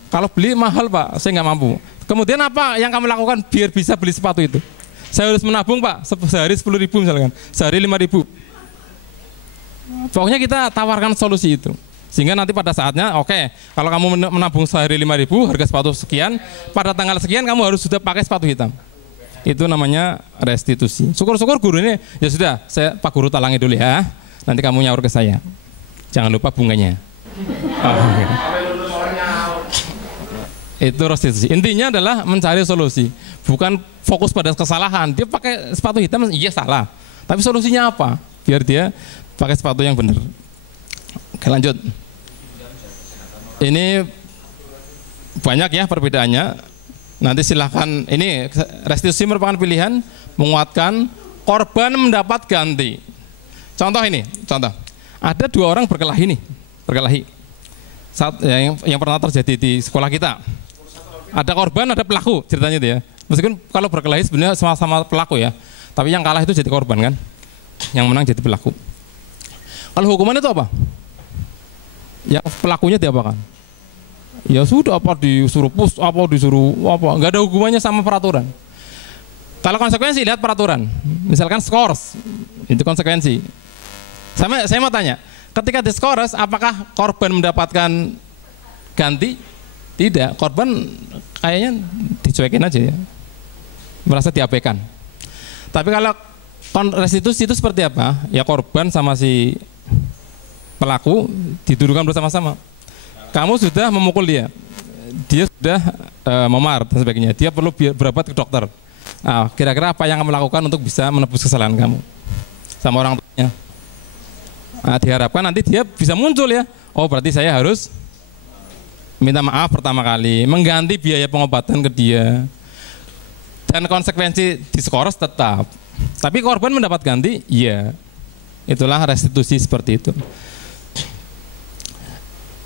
Kalau beli mahal Pak, saya nggak mampu. Kemudian apa yang kamu lakukan biar bisa beli sepatu itu? Saya harus menabung Pak, sehari 10.000 misalkan, sehari 5.000. Pokoknya kita tawarkan solusi itu. Sehingga nanti pada saatnya, kalau kamu menabung sehari 5.000, harga sepatu sekian, pada tanggal sekian kamu harus sudah pakai sepatu hitam. Itu namanya restitusi. Syukur-syukur guru ini, ya sudah, Pak Guru talangi dulu ya. Nanti kamu nyaur ke saya. Jangan lupa bunganya. Itu restitusi. Intinya adalah mencari solusi, bukan fokus pada kesalahan. Dia pakai sepatu hitam, iya salah. Tapi solusinya apa? Biar dia pakai sepatu yang benar. Oke, lanjut. Ini banyak ya perbedaannya. Nanti silahkan. Ini restitusi merupakan pilihan, menguatkan, korban mendapat ganti. Contoh ini, contoh. Ada dua orang berkelahi nih, berkelahi. Yang pernah terjadi di sekolah kita. Ada korban, ada pelaku, ceritanya itu ya. Meskipun kalau berkelahi sebenarnya sama-sama pelaku ya. Tapi yang kalah itu jadi korban kan. Yang menang jadi pelaku. Kalau hukumannya itu apa? Yang pelakunya diapakan? Ya sudah, apa disuruh push, apa disuruh apa, nggak ada hubungannya sama peraturan. Kalau konsekuensi lihat peraturan, misalkan skors, itu konsekuensi. Saya mau tanya, ketika diskors, apakah korban mendapatkan ganti? Tidak, korban kayaknya dicuekin aja ya, merasa diabaikan. Tapi kalau restitusi itu seperti apa? Ya korban sama si pelaku didudukkan bersama-sama. Kamu sudah memukul dia sudah memar dan sebagainya, dia perlu berobat ke dokter. Nah, kira-kira apa yang kamu lakukan untuk bisa menebus kesalahan kamu sama orang tuanya? Nah, diharapkan nanti dia bisa muncul ya. Oh, berarti saya harus minta maaf pertama kali, mengganti biaya pengobatan ke dia, dan konsekuensi diskors tetap. Tapi korban mendapat ganti, iya. Itulah restitusi seperti itu.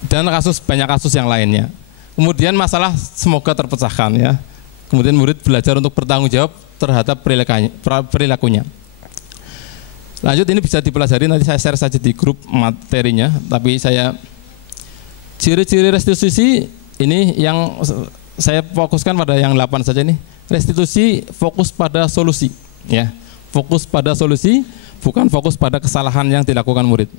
Dan banyak kasus yang lainnya. Kemudian masalah semoga terpecahkan ya. Kemudian murid belajar untuk bertanggung jawab terhadap perilakunya. Lanjut, ini bisa dipelajari, nanti saya share saja di grup materinya. Tapi saya ciri-ciri restitusi ini yang saya fokuskan pada yang 8 saja nih. Restitusi fokus pada solusi ya. Fokus pada solusi, bukan fokus pada kesalahan yang dilakukan murid.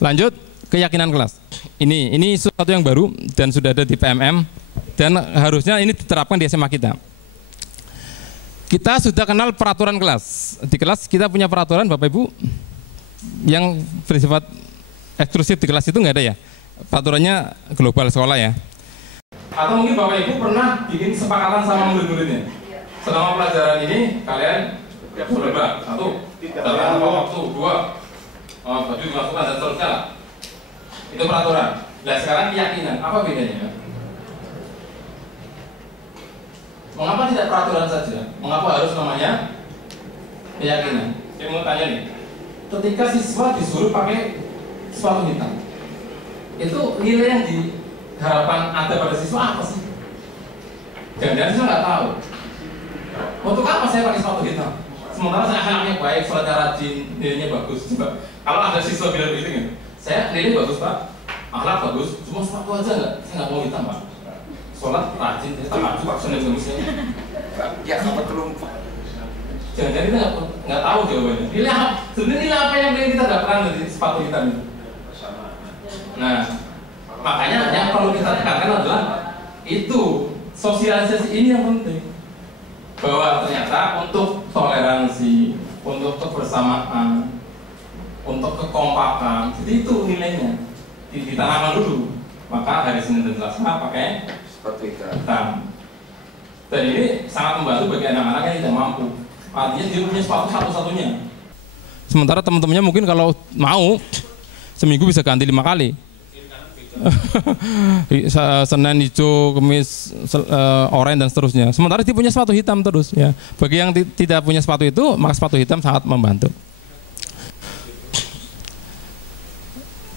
Lanjut, keyakinan kelas. Ini sesuatu yang baru dan sudah ada di PMM dan harusnya ini diterapkan di SMA kita. Kita sudah kenal peraturan kelas. Di kelas kita punya peraturan Bapak Ibu yang bersifat eksklusif di kelas itu nggak ada ya. Peraturannya global sekolah ya. Atau mungkin Bapak Ibu pernah bikin kesepakatan sama murid-muridnya. Selama pelajaran ini kalian berdebat, 1, dalam waktu 2, baju dimasukkan dan seterusnya. Itu peraturan. Nah sekarang keyakinan, apa bedanya? Mengapa tidak peraturan saja? Mengapa harus namanya keyakinan? Saya mau tanya nih, ketika siswa disuruh pakai sepatu hitam, itu nilai yang diharapkan ada pada siswa apa sih? Jangan-jangan siswa nggak tahu. Untuk apa saya pakai sepatu hitam? Sementara saya anaknya baik, sholatnya rajin, nilainya bagus. Coba, kalau ada siswa bilang begitu kan, saya nilainya bagus Pak, akhlak bagus, cuma sepatu aja nggak, saya nggak mau hitam Pak. Sholat rajin, saya tak maju Pak, Senin Kemisnya. Ya sama belum Pak. Jangan-jangan kita nggak tahu jawabannya. Sebenarnya nilai apa yang kita dapatkan dari sepatu hitam itu? Nah, makanya yang perlu kita tekankan adalah itu sosialisasi ini yang penting. Bahwa ternyata untuk toleransi, untuk kebersamaan, untuk kekompakan, jadi itu nilainya ditanamkan dulu. Maka hari Senin dan Selasa pakai sepatu hitam. Dan ini sangat membantu bagi anak-anak yang tidak mampu. Artinya dia punya sepatu satu-satunya. Sementara teman-temannya mungkin kalau mau seminggu bisa ganti 5 kali. Senin hijau, Kamis oranye dan seterusnya. Sementara dia punya sepatu hitam terus ya. Bagi yang tidak punya sepatu itu, maka sepatu hitam sangat membantu.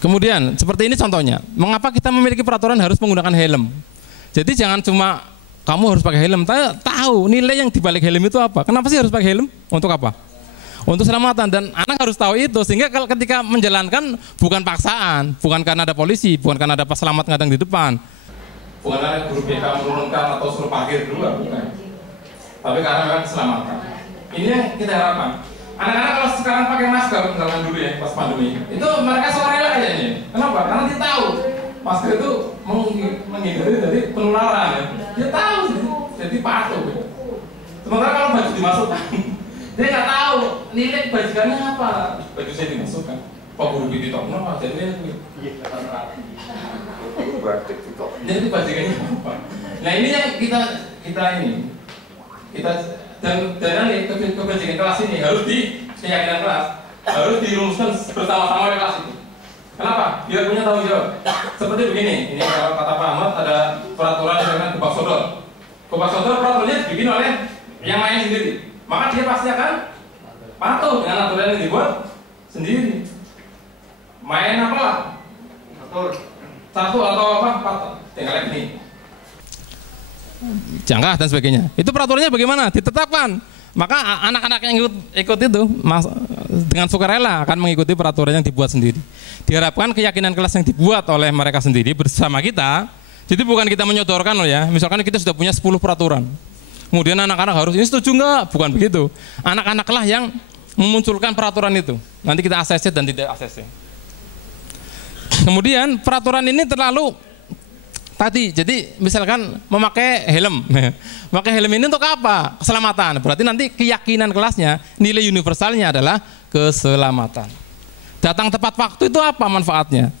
Kemudian seperti ini contohnya. Mengapa kita memiliki peraturan harus menggunakan helm? Jadi jangan cuma kamu harus pakai helm. Tahu nilai yang dibalik helm itu apa? Kenapa sih harus pakai helm? Untuk apa? Untuk selamatan, dan anak harus tahu itu sehingga kalau ketika menjalankan bukan paksaan, bukan karena ada polisi, bukan karena ada pas selamat ngadang di depan, bukan karena guru BK menurunkan atau suruh parkir dulu, bukan. Tapi karena memang keselamatan. Ini yang kita harapkan. Anak-anak kalau sekarang pakai masker, misalkan dulu ya pas pandemi, itu mereka sukarela kayaknya. Kenapa? Karena dia tahu masker itu menghindari dari penularan ya. Dia tahu, jadi patuh. Sementara kalau baju dimasukkan, dia nggak tahu nilai bajikannya apa. Baju saya dimasukkan, Pak guru di top apa jadi jadi bajikannya apa? Nah ini yang kita dan ini kebajikan kelas ini harus keyakinan kelas harus dirumuskan bersama-sama oleh kelas itu. Kenapa? Biar punya tanggung jawab. Seperti begini, ini kalau kata Pak Ahmad ada peraturan misalkan gebak sodor. Gebak sodor peraturannya dibikin oleh yang main sendiri. Maka dia pasti akan patuh dengan aturan yang dibuat sendiri. Main apalah? Satu atau apa? Tinggal ini. Jangka dan sebagainya. Itu peraturannya bagaimana? Ditetapkan. Maka anak-anak yang ikut itu dengan sukarela akan mengikuti peraturan yang dibuat sendiri. Diharapkan keyakinan kelas yang dibuat oleh mereka sendiri bersama kita. Jadi bukan kita menyodorkan loh ya. Misalkan kita sudah punya 10 peraturan. Kemudian anak-anak harus ini setuju enggak? Bukan begitu. Anak-anaklah yang memunculkan peraturan itu. Nanti kita ACC dan tidak ACC. Kemudian peraturan ini terlalu tadi, jadi misalkan memakai helm. Memakai helm ini untuk apa? Keselamatan. Berarti nanti keyakinan kelasnya, nilai universalnya adalah keselamatan. Datang tepat waktu itu apa manfaatnya?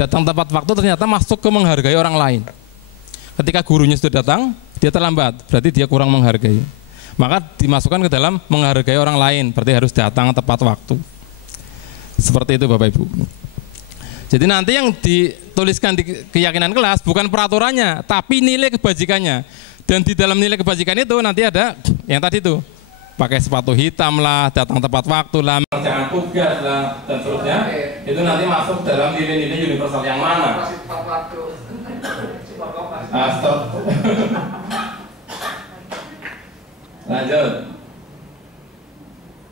Datang tepat waktu ternyata masuk ke menghargai orang lain. Ketika gurunya sudah datang, dia terlambat, berarti dia kurang menghargai. Maka dimasukkan ke dalam menghargai orang lain, berarti harus datang tepat waktu. Seperti itu Bapak Ibu. Jadi nanti yang dituliskan di keyakinan kelas bukan peraturannya, tapi nilai kebajikannya. Dan di dalam nilai kebajikan itu nanti ada yang tadi itu, pakai sepatu hitam lah, datang tepat waktu lah, jangan tugas lah, dan seterusnya. Itu nanti masuk dalam nilai-nilai universal yang mana? Stop. Lanjut.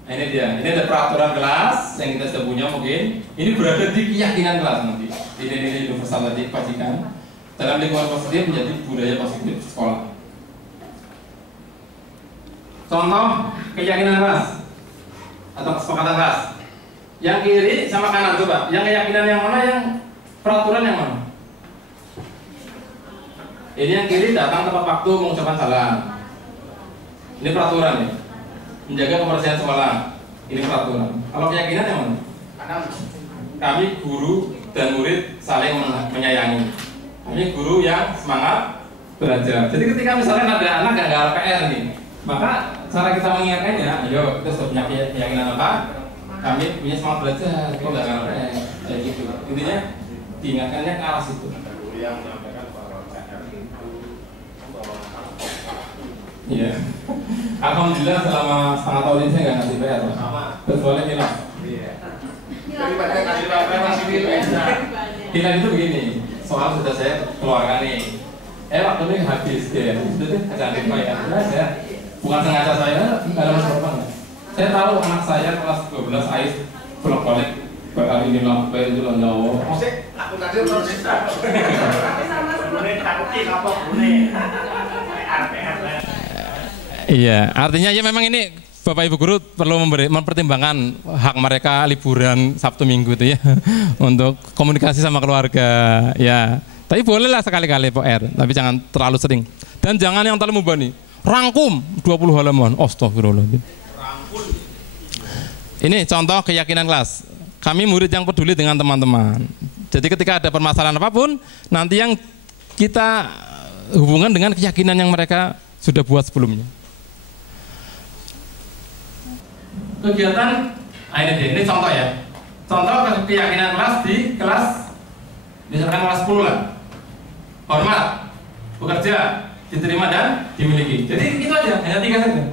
Nah, ini dia. Ini ada peraturan kelas yang kita sudah punya mungkin. Ini berada di keyakinan kelas nanti. Nilai-nilai universal tadi pastikan dalam lingkungan positif menjadi budaya positif sekolah. Contoh keyakinan kelas atau kesepakatan kelas. Yang kiri sama kanan coba. Yang keyakinan yang mana, yang peraturan yang mana? Ini yang kiri datang tepat waktu mengucapkan salam. Ini peraturan ya. Menjaga kebersihan sekolah. Ini peraturan. Kalau keyakinan yang mana? Kami guru dan murid saling menyayangi. Kami guru yang semangat belajar. Jadi ketika misalnya ada anak yang nggak PR nih, maka cara kita mengingatkannya, ayo kita sudah punya keyakinan apa? Kami punya semangat belajar. Kok nggak PR? Kayak gitu. Intinya diingatkannya ke arah situ. Iya. Alhamdulillah selama setengah tahun ini saya nggak ngasih PR. Kecuali hilang. Hilang itu begini. Soal sudah saya keluarkan nih. Waktu ini habis ya. Sudah deh, jangan dibayar. Ya. Bukan sengaja saya, nggak ada masalah. Saya tahu anak saya kelas 12 AIS bolak-balik bakal ini lah, bayar itu lah nyawa. Aku tadi harus Iya, artinya ya memang ini Bapak Ibu guru perlu mempertimbangkan hak mereka liburan Sabtu Minggu itu ya untuk komunikasi sama keluarga ya. Tapi bolehlah sekali-kali PR, tapi jangan terlalu sering. Dan jangan yang terlalu membebani. Rangkum 20 halaman. Astagfirullahaladzim. Ini contoh keyakinan kelas. Kami murid yang peduli dengan teman-teman. Jadi ketika ada permasalahan apapun, nanti yang kita hubungan dengan keyakinan yang mereka sudah buat sebelumnya. Kegiatan ini contoh ya. Contoh keyakinan kelas di kelas misalkan kelas 10 lah. Hormat, bekerja, diterima dan dimiliki. Jadi itu aja, hanya 3 saja.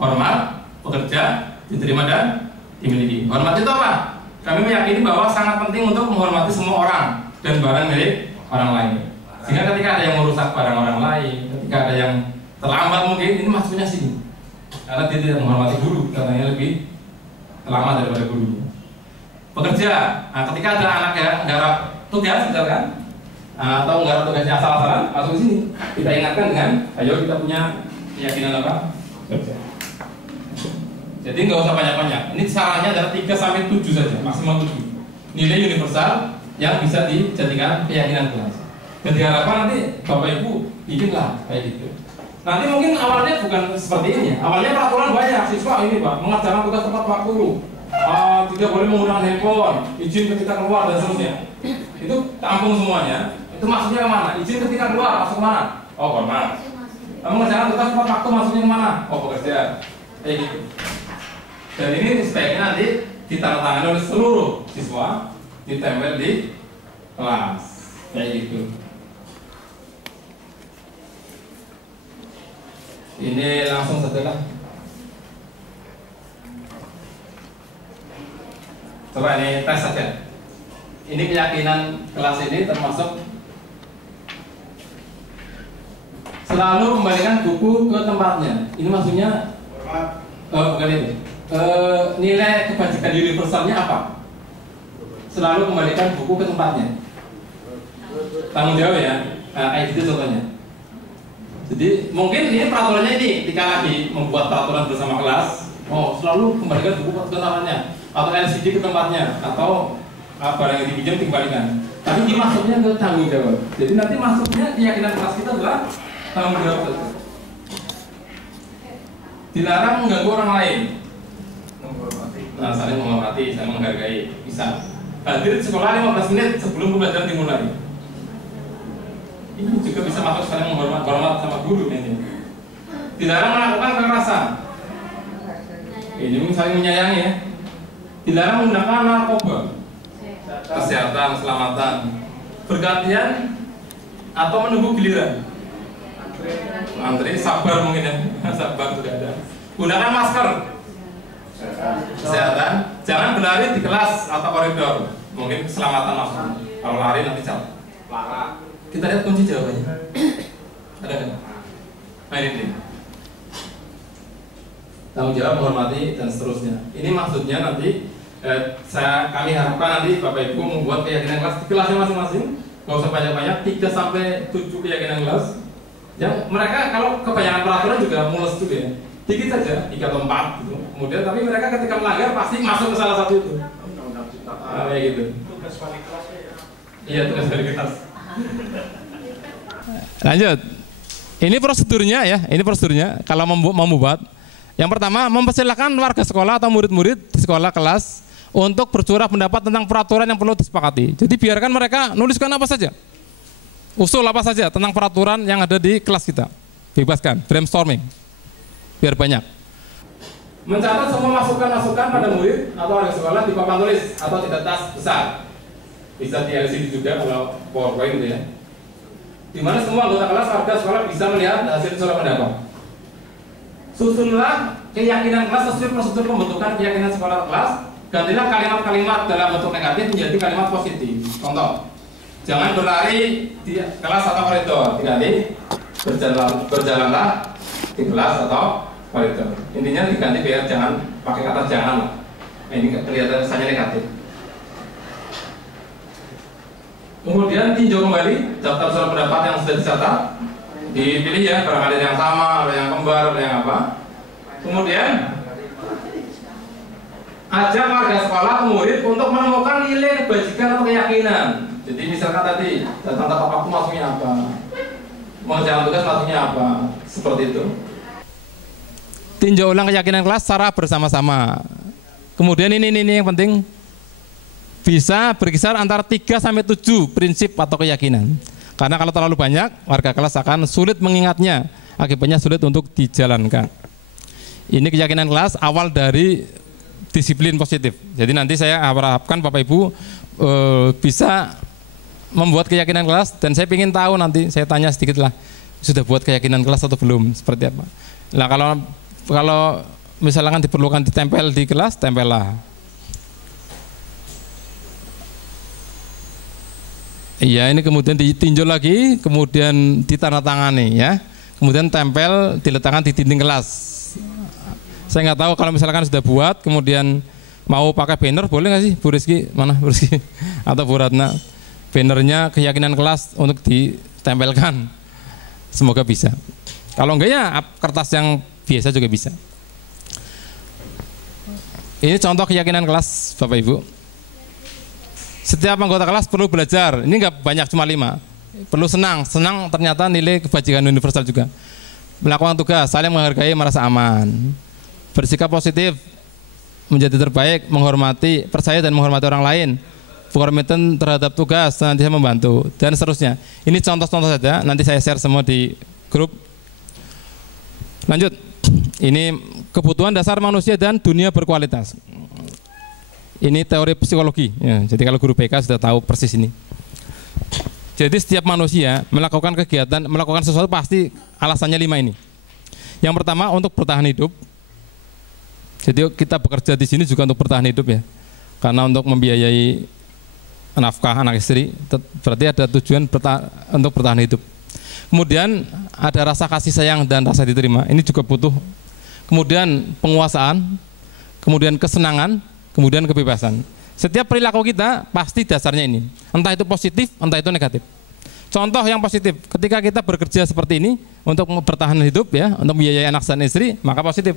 Hormat, bekerja, diterima dan dimiliki. Hormat itu apa? Kami meyakini bahwa sangat penting untuk menghormati semua orang dan barang milik orang lain. Sehingga ketika ada yang merusak barang orang lain, ketika ada yang terlambat mungkin, ini masuknya sini. Karena dia tidak menghormati guru, katanya lebih lama daripada gurunya. Bekerja, nah, ketika ada anak yang nggarap tugas misalkan, atau nggarap tugasnya asal-asalan, masuk ke sini. Kita ingatkan dengan, ayo kita punya keyakinan apa? Kerja. Jadi nggak usah banyak-banyak. Ini sarannya adalah 3-7 saja, maksimal 7. Nilai universal yang bisa dijadikan keyakinan kelas. Dan diharapkan nanti Bapak Ibu bikinlah kayak gitu. Nanti mungkin awalnya bukan seperti ini ya. Awalnya peraturan banyak, siswa ini Pak, mengerjakan tugas tepat waktu. tidak boleh menggunakan handphone, izin ketika keluar dan seterusnya. Itu tampung semuanya. Itu maksudnya kemana? Izin ketika keluar masuk mana? Oh, hormat. Mengerjakan tugas tepat waktu maksudnya kemana? Oh, bekerja. Kayak gitu. Dan ini sebaiknya nanti ditandatangani oleh seluruh siswa, ditempel di kelas. Kayak gitu. Ini langsung saja lah. Coba ini tes saja. Ini keyakinan kelas ini termasuk selalu kembalikan buku ke tempatnya. Ini maksudnya bukan itu. Nilai kebajikan universalnya apa? Selalu kembalikan buku ke tempatnya. Tanggung jawab ya. Nah, kayak gitu contohnya. Jadi mungkin ini peraturannya ini ketika lagi membuat peraturan bersama kelas, oh selalu kembalikan buku ke tempatnya, atau LCD ke tempatnya, atau barang yang dipinjam dikembalikan. Tapi ini maksudnya ke tanggung jawab. Jadi nanti maksudnya keyakinan kelas kita adalah tanggung jawab. Dilarang mengganggu orang lain. Nah, saling menghormati, saling menghargai, bisa. Hadir di sekolah 15 menit sebelum pembelajaran dimulai. Ini juga bisa masuk saling menghormat sama guru ini. Dilarang melakukan kekerasan. Ini saling menyayangi ya. Dilarang menggunakan narkoba. Kesehatan, keselamatan, bergantian atau menunggu giliran. Antri, sabar mungkin ya. Sabar sudah ada. Gunakan masker. Kesehatan. Jangan berlari di kelas atau koridor. Mungkin keselamatan maksudnya. Kalau lari nanti jatuh. Kita lihat kunci jawabannya. Ada nggak? Nah ini. Tanggung jawab, menghormati dan seterusnya. Ini maksudnya nanti kami harapkan nanti Bapak Ibu membuat keyakinan kelas di kelasnya masing-masing. Nggak usah banyak-banyak, 3 sampai 7 keyakinan kelas. Yang mereka kalau kebanyakan peraturan juga mules juga ya. Dikit saja, 3 atau 4 gitu. Kemudian tapi mereka ketika melanggar pasti masuk ke salah satu itu. Kayak gitu. Tugas wali kelasnya ya. Iya, tugas wali kelas. Lanjut. Ini prosedurnya ya, ini prosedurnya kalau membuat. Yang pertama, mempersilahkan warga sekolah atau murid-murid di sekolah kelas untuk bercurah pendapat tentang peraturan yang perlu disepakati. Jadi biarkan mereka nuliskan apa saja. Usul apa saja tentang peraturan yang ada di kelas kita. Bebaskan, brainstorming. Biar banyak. Mencatat semua masukan-masukan pada murid atau warga sekolah di papan tulis atau di kertas besar. Bisa di LCD juga kalau PowerPoint gitu ya. Di mana semua anggota kelas warga sekolah bisa melihat hasil surat pendapat. Susunlah keyakinan kelas sesuai prosedur pembentukan keyakinan sekolah kelas. Gantilah kalimat-kalimat dalam bentuk negatif menjadi kalimat positif. Contoh, jangan berlari di kelas atau koridor. Diganti berjalanlah di kelas atau koridor. Intinya diganti biar jangan pakai kata jangan lah. Nah, ini kelihatan kesannya negatif. Kemudian tinjau kembali daftar surat pendapat yang sudah dicatat, dipilih ya, barangkali yang sama, ada yang kembar, ada yang apa. Kemudian ajak warga sekolah murid untuk menemukan nilai kebajikan atau keyakinan. Jadi misalkan tadi datang tepat waktu maksudnya apa, mengerjakan tugas maksudnya apa, seperti itu. Tinjau ulang keyakinan kelas secara bersama-sama. Kemudian ini yang penting. Bisa berkisar antara 3 sampai 7 prinsip atau keyakinan. Karena kalau terlalu banyak, warga kelas akan sulit mengingatnya, akibatnya sulit untuk dijalankan. Ini keyakinan kelas awal dari disiplin positif. Jadi nanti saya harapkan Bapak Ibu bisa membuat keyakinan kelas, dan saya ingin tahu nanti, saya tanya sedikit lah, sudah buat keyakinan kelas atau belum, seperti apa. Nah kalau misalkan diperlukan ditempel di kelas, tempel lah. Iya, ini kemudian ditinjau lagi, kemudian ditandatangani ya, kemudian tempel, diletakkan di dinding kelas. Saya nggak tahu kalau misalkan sudah buat, kemudian mau pakai banner, boleh nggak sih, Bu Rizky? Mana Bu Rizky? Atau Bu Ratna? Bannernya keyakinan kelas untuk ditempelkan. Semoga bisa. Kalau enggak ya kertas yang biasa juga bisa. Ini contoh keyakinan kelas, Bapak Ibu. Setiap anggota kelas perlu belajar. Ini nggak banyak, cuma 5. Perlu senang ternyata nilai kebajikan universal juga. Melakukan tugas, saling menghargai, merasa aman. Bersikap positif, menjadi terbaik, menghormati, percaya dan menghormati orang lain, komitmen terhadap tugas, nanti saya membantu, dan seterusnya. Ini contoh-contoh saja, nanti saya share semua di grup. Lanjut, ini kebutuhan dasar manusia dan dunia berkualitas. Ini teori psikologi, ya, jadi kalau guru BK sudah tahu persis ini. Jadi setiap manusia melakukan kegiatan, melakukan sesuatu pasti alasannya 5 ini. Yang pertama untuk bertahan hidup. Jadi kita bekerja di sini juga untuk bertahan hidup ya, karena untuk membiayai nafkah anak istri, berarti ada tujuan untuk bertahan hidup. Kemudian ada rasa kasih sayang dan rasa diterima, ini juga butuh. Kemudian penguasaan, kemudian kesenangan, kemudian kebebasan. Setiap perilaku kita pasti dasarnya ini, entah itu positif, entah itu negatif. Contoh yang positif, ketika kita bekerja seperti ini untuk bertahan hidup ya, untuk membiayai anak dan istri, maka positif.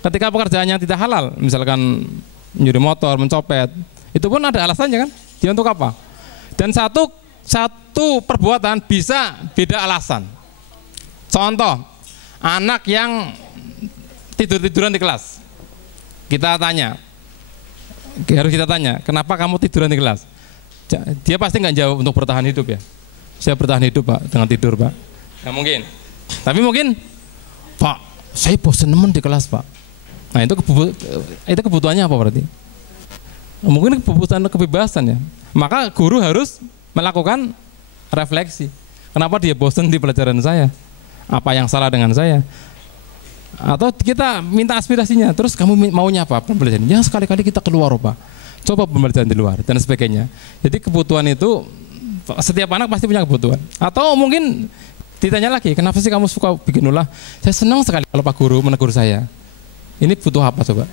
Ketika pekerjaannya tidak halal, misalkan nyuri motor, mencopet, itu pun ada alasannya kan, dia untuk apa? Dan satu perbuatan bisa beda alasan. Contoh, anak yang tidur-tiduran di kelas, kita tanya, harus kita tanya, kenapa kamu tiduran di kelas? Dia pasti nggak jawab untuk bertahan hidup ya. Saya bertahan hidup Pak, dengan tidur Pak. Nggak mungkin. Tapi mungkin, Pak, saya bosan nemen di kelas Pak. Nah itu kebutuhannya apa berarti? Mungkin kebutuhan kebebasan ya. Maka guru harus melakukan refleksi. Kenapa dia bosan di pelajaran saya? Apa yang salah dengan saya? Atau kita minta aspirasinya. Terus kamu maunya apa? Pembelajaran. Ya sekali-kali kita keluar Pak. Coba pembelajaran di luar dan sebagainya. Jadi kebutuhan itu setiap anak pasti punya kebutuhan. Atau mungkin ditanya lagi, kenapa sih kamu suka bikin ulah? Saya senang sekali kalau Pak Guru menegur saya. Ini butuh apa coba?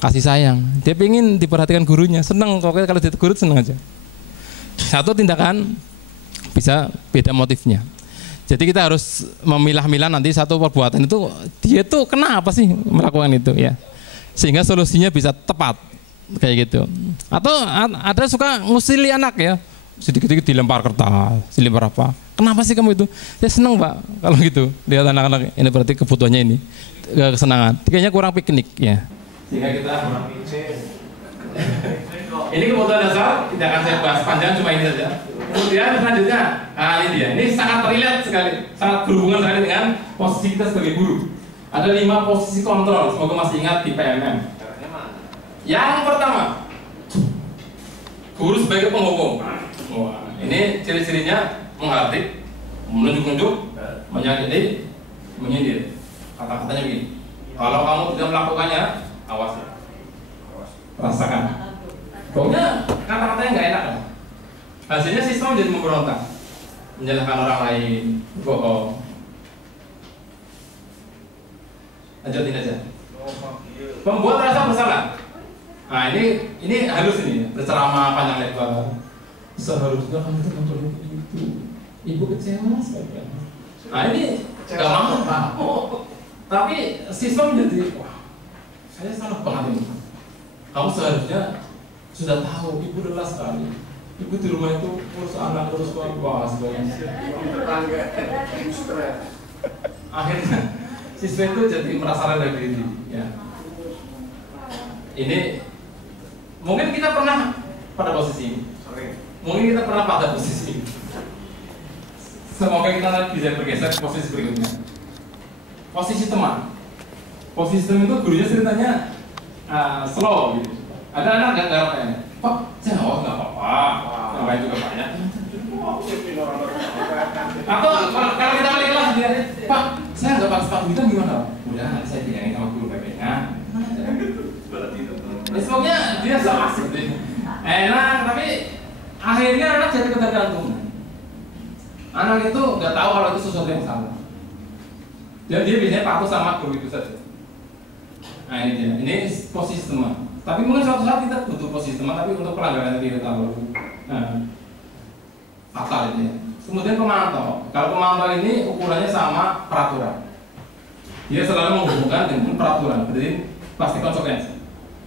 Kasih sayang. Dia ingin diperhatikan gurunya. Senang kalau ditegur senang aja. Satu tindakan bisa beda motifnya. Jadi kita harus memilah-milah nanti satu perbuatan itu dia tuh kenapa sih melakukan itu ya. Sehingga solusinya bisa tepat kayak gitu. Atau ada suka ngusili anak ya. Sedikit-sedikit dilempar kertas, dilempar apa. Kenapa sih kamu itu? Saya senang Pak kalau gitu. Lihat anak-anak ini berarti kebutuhannya ini. Kesenangan. Kayaknya kurang piknik ya. Sehingga kita kurang piknik. Ini kebutuhan dasar, tidak akan saya bahas panjang, cuma ini saja. Kemudian selanjutnya, ini dia. Ini sangat relate sekali, sangat berhubungan sekali dengan posisi kita sebagai guru. Ada 5 posisi kontrol, semoga masih ingat di PMM. Yang pertama, guru sebagai penghukum. Ini ciri-cirinya menghardik, menunjuk-nunjuk, menyakiti, menyindir. Kata-katanya begini, kalau kamu tidak melakukannya, awas ya, rasakan. Pokoknya kata-katanya nggak enak lah. Hasilnya sistem jadi memberontak, menyalahkan orang lain, bohong. Lanjutin aja. Membuat rasa bersalah. Nah ini halus ini, berceramah panjang lebar. Seharusnya kamu itu kontrol itu, ibu kecewa sekali. Nah ini nggak mau. Tapi sistem jadi, wah, saya salah banget ini. Kamu seharusnya sudah tahu, ibu lelah sekali. Ibu di rumah itu urus anak, urus keluarga, sebagainya. Akhirnya sistem itu jadi merasa rendah diri. Ya. Ini mungkin kita pernah pada posisi ini. Mungkin kita pernah pada posisi ini. Semoga kita nanti bisa bergeser ke posisi berikutnya. Posisi teman. Posisi teman itu gurunya ceritanya slow gitu. Ada anak nggak ngerti, Pak, jawab nggak apa-apa, ngapain juga banyak. Atau kalau kita balik kelas dia, Pak, saya nggak pakai sepatu hitam gimana? Udah, nanti saya bilangin sama guru BPK. Besoknya dia so asik deh, enak, tapi akhirnya anak jadi ketergantungan. Anak itu nggak tahu kalau itu sesuatu yang salah. Dan dia biasanya patuh sama guru itu saja. Nah ini dia, ini posisi teman. Tapi mungkin suatu saat kita butuh posisi teman, tapi untuk pelanggaran yang tidak tahu. Fatal ini. Kemudian pemantau. Kalau pemantau ini ukurannya sama peraturan. Dia selalu menghubungkan dengan peraturan, berarti pasti konsekuensi.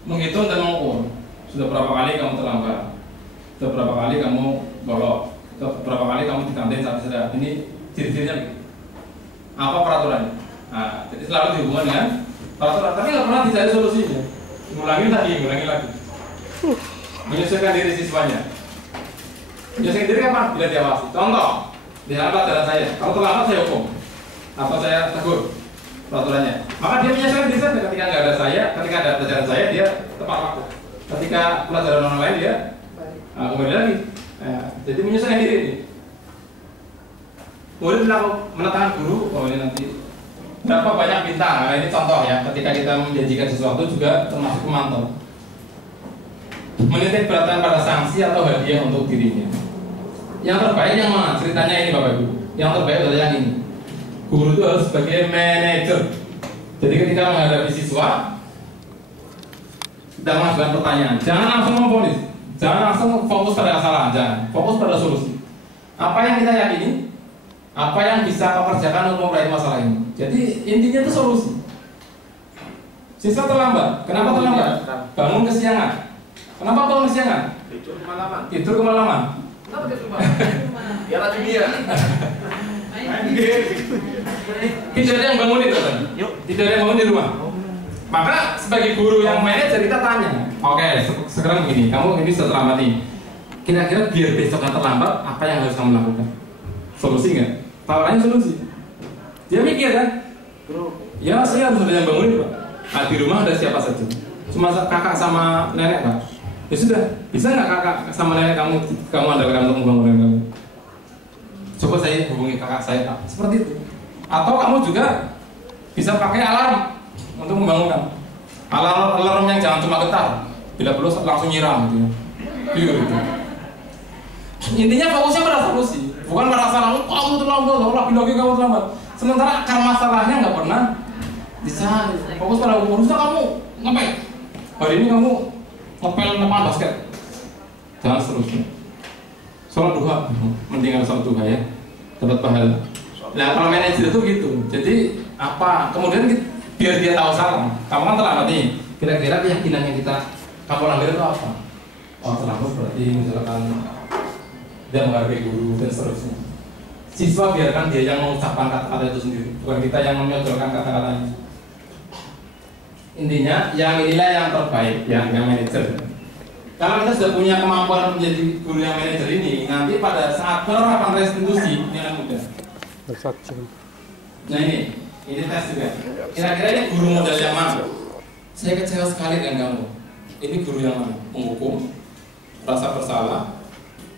Menghitung dan mengukur. Sudah berapa kali kamu terlambat? Sudah berapa kali kamu bolok? Sudah berapa kali kamu di kantin sampai sudah? Ini ciri-cirinya begitu. Apa peraturannya? Nah, jadi selalu dihubungkan dengan peraturan, tapi nggak pernah dicari solusinya. Ngulangi lagi. Menyesuaikan diri siswanya. Menyesuaikan diri kapan? Bila diawasi. Contoh, di dalam pelajaran saya, kalau terlambat saya hukum atau saya tegur peraturannya. Maka dia menyesuaikan diri saja. Ketika nggak ada saya, ketika ada pelajaran saya, dia tepat waktu. Ketika pelajaran orang lain, dia kembali lagi. Jadi menyesuaikan diri ini. Kemudian menetapkan guru, ini nanti berapa banyak bintang. Nah, ini contoh ya, ketika kita menjanjikan sesuatu juga termasuk pemantau. Menitik beratkan pada sanksi atau hadiah untuk dirinya. Yang terbaik yang mana? Ceritanya ini Bapak Ibu. Yang terbaik adalah yang ini. Guru itu harus sebagai manajer. Jadi ketika menghadapi siswa dan mengajukan pertanyaan, jangan langsung memponis, jangan langsung fokus pada kesalahan, jangan fokus pada solusi. Apa yang kita yakini, apa yang bisa kau kerjakan untuk memperbaiki masalah ini. Jadi intinya itu solusi. Siswa terlambat, kenapa terlambat? Bangun kesiangan. Kenapa bangun kesiangan? Tidur kemalaman. Kenapa tidur kemalaman? Ya lah dunia. Tidak ada yang bangunin kan? Tidak ada yang bangun di rumah. Maka sebagai guru yang manajer kita tanya, oke, sekarang begini, kamu ini terlambat nih. Kira-kira biar besok nggak terlambat, apa yang harus kamu lakukan? Solusi nggak? Tawarannya solusi. Dia mikir kan? Ya saya harus ada yang bangunin Pak. Nah, di rumah ada siapa saja? Cuma kakak sama nenek Pak. Ya sudah, bisa nggak kakak sama nenek kamu andalkan untuk membangunkan kamu? Coba saya hubungi kakak saya Pak. Seperti itu. Atau kamu juga bisa pakai alarm untuk membangunkan. Alarm yang jangan cuma getar, bila perlu langsung nyiram gitu. Gitu. Intinya fokusnya pada solusi, bukan pada salah. Kamu terlambat, lagi kamu terlambat. Sementara akar masalahnya nggak pernah bisa. Fokus pada urusnya kamu ngepel. Hari ini kamu ngepel lapangan basket. Jangan seterusnya. Sholat duha, mendingan sholat duha ya, dapat pahala. Nah kalau manajer itu gitu. Jadi apa? Kemudian biar dia tahu salah. Kamu kan terlambat nih. Kira-kira keyakinan yang kamu langgar itu apa? Oh terlambat berarti misalkan dia menghargai guru dan seterusnya. Siswa biarkan dia yang mengucapkan kata-kata itu sendiri, bukan kita yang menyodorkan kata-katanya. Intinya yang inilah yang terbaik, yang manajer. Kalau kita sudah punya kemampuan menjadi guru yang manajer ini, nanti pada saat penerapan restitusi ini akan mudah. Nah ini tes juga. Kira-kira ini guru model yang mana? Saya kecewa sekali dengan kamu. Ini guru yang mana? Penghukum, rasa bersalah,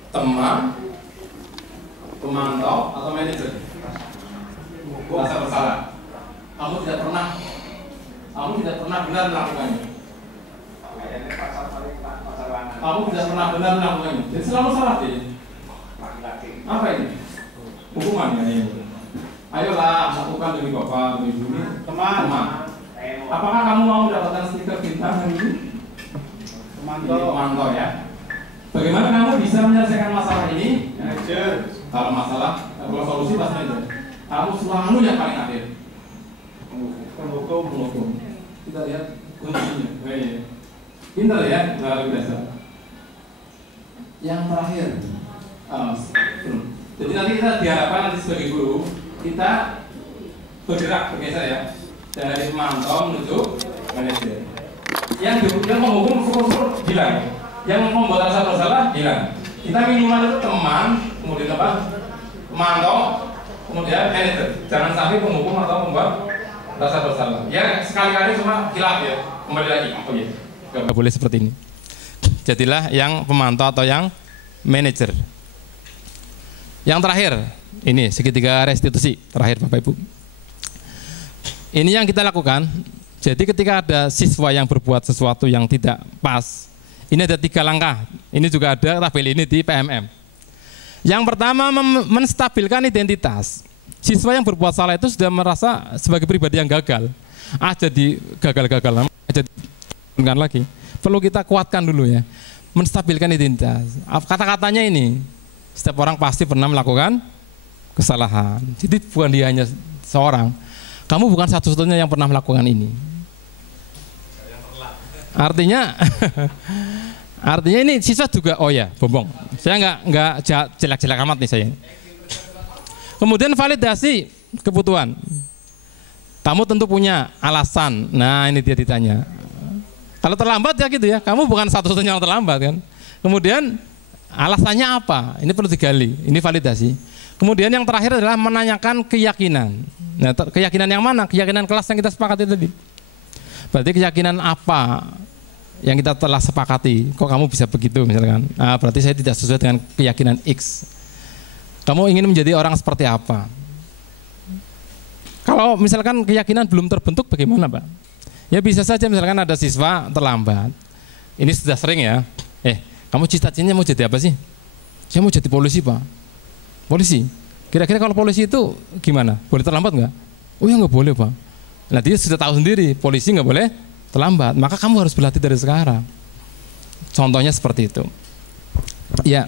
teman, pemantau, atau manajer? Rasa bersalah. Kamu tidak pernah benar melakukannya. Kamu tidak pernah benar melakukannya. Jadi selalu salah dia. Apa ini? Hukuman ya ini. Ayolah lakukan demi bapak, demi ibu. Teman. Apakah kamu mau mendapatkan stiker bintang hari ini? Pemantau ya. Bagaimana kamu bisa menyelesaikan masalah ini? Kalau solusi pasti aja. Kamu selalu yang paling akhir. Penghukum. Kita lihat kuncinya. Pintar ya, luar biasa. Yang terakhir, jadi nanti kita diharapkan nanti sebagai guru kita bergeser ya dari pemantau menuju manajer. Yang menghukum syukur hilang, yang membuat rasa bersalah hilang. Kita minimal itu teman, kemudian apa? Pemantau, kemudian manajer. Jangan sampai penghukum atau membuat rasa bersalah. Ya sekali-kali cuma hilaf ya, kembali lagi. Oh iya. Gak boleh seperti ini. Jadilah yang pemantau atau yang manajer. Yang terakhir, ini segitiga restitusi. Terakhir Bapak Ibu. Ini yang kita lakukan. Jadi ketika ada siswa yang berbuat sesuatu yang tidak pas, ini ada 3 langkah. Ini juga ada tabel ini di PMM. Yang pertama menstabilkan identitas. Siswa yang berbuat salah itu sudah merasa sebagai pribadi yang gagal. Jadi gagal-gagal jadi lagi. Perlu kita kuatkan dulu ya. Menstabilkan identitas. Kata-katanya ini, setiap orang pasti pernah melakukan kesalahan. Jadi bukan dia hanya seorang. Kamu bukan satu-satunya yang pernah melakukan ini. Artinya ini siswa juga, oh ya, bombong. Saya nggak jelek-jelek amat nih saya. Kemudian validasi kebutuhan. Kamu tentu punya alasan. Nah ini dia ditanya. Kalau terlambat ya gitu ya, kamu bukan satu-satunya yang terlambat kan. Kemudian alasannya apa? Ini perlu digali, ini validasi. Kemudian yang terakhir adalah menanyakan keyakinan. Nah, keyakinan yang mana? Keyakinan kelas yang kita sepakati tadi. Berarti keyakinan apa yang kita telah sepakati? Kok kamu bisa begitu misalkan? Nah, berarti saya tidak sesuai dengan keyakinan X. Kamu ingin menjadi orang seperti apa? Kalau misalkan keyakinan belum terbentuk bagaimana, Pak? Ya bisa saja misalkan ada siswa terlambat. Ini sudah sering ya. Kamu cita-citanya mau jadi apa sih? Saya mau jadi polisi, Pak. Polisi. Kira-kira kalau polisi itu gimana? Boleh terlambat nggak? Oh ya nggak boleh, Pak. Nah dia sudah tahu sendiri, polisi nggak boleh terlambat. Maka kamu harus berlatih dari sekarang. Contohnya seperti itu. Ya.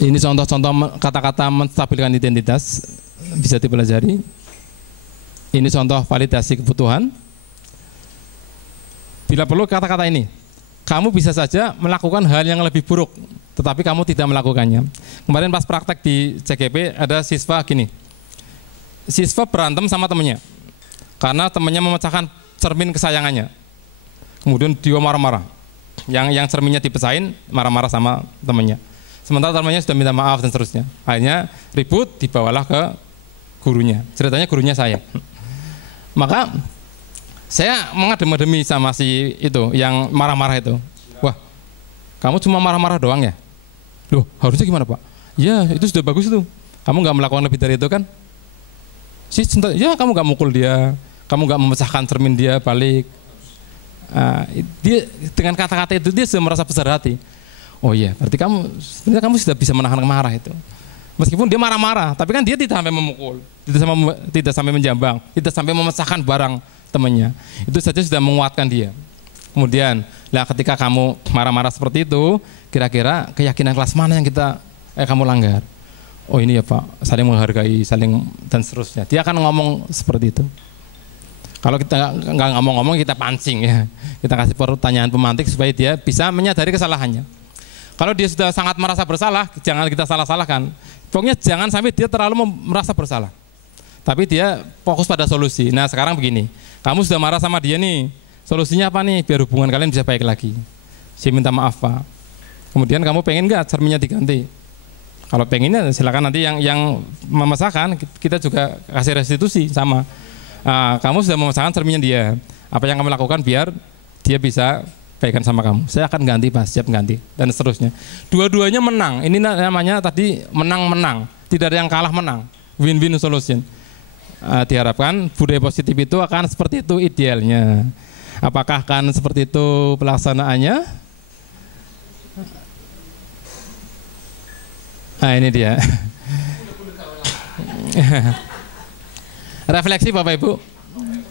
Ini contoh-contoh kata-kata menstabilkan identitas bisa dipelajari. Ini contoh validasi kebutuhan. Bila perlu kata-kata ini. Kamu bisa saja melakukan hal yang lebih buruk, tetapi kamu tidak melakukannya. Kemarin pas praktek di CGP ada siswa gini. Siswa berantem sama temennya. Karena temennya memecahkan cermin kesayangannya. Kemudian dia marah-marah. Yang cerminnya dipecahin, marah-marah sama temennya. Sementara temennya sudah minta maaf dan seterusnya. Akhirnya ribut, dibawalah ke gurunya. Ceritanya gurunya saya. Maka saya mengadem-ademi sama si itu yang marah-marah itu. Wah, kamu cuma marah-marah doang ya? Loh, harusnya gimana, Pak? Ya, itu sudah bagus itu. Kamu nggak melakukan lebih dari itu kan? Ya, kamu nggak mukul dia, kamu nggak memecahkan cermin dia balik. Dia dengan kata-kata itu dia sudah merasa besar hati. Oh iya, berarti sebenarnya kamu sudah bisa menahan marah itu. Meskipun dia marah-marah, tapi kan dia tidak sampai memukul, tidak sampai menjambang, tidak sampai memecahkan barang temannya. Itu saja sudah menguatkan dia. Kemudian, ketika kamu marah-marah seperti itu, kira-kira keyakinan kelas mana yang kamu langgar? Oh ini ya Pak, saling menghargai, saling dan seterusnya. Dia akan ngomong seperti itu. Kalau kita nggak ngomong-ngomong, kita pancing ya. Kita kasih pertanyaan pemantik supaya dia bisa menyadari kesalahannya. Kalau dia sudah sangat merasa bersalah, jangan kita salah-salahkan. Pokoknya jangan sampai dia terlalu merasa bersalah. Tapi dia fokus pada solusi. Nah sekarang begini, kamu sudah marah sama dia nih, solusinya apa nih biar hubungan kalian bisa baik lagi? Saya minta maaf Pak. Kemudian kamu pengen nggak cerminnya diganti? Kalau pengennya silakan nanti yang memesakan kita juga kasih restitusi sama. Kamu sudah memesakan cerminnya dia. Apa yang kamu lakukan biar dia bisa baikkan sama kamu? Saya akan ganti Pak, siap ganti dan seterusnya. Dua-duanya menang. Ini namanya tadi menang-menang. Tidak ada yang kalah menang. Win-win solution. Diharapkan budaya positif itu akan seperti itu idealnya. Apakah akan seperti itu pelaksanaannya? Nah ini dia. Refleksi Bapak Ibu,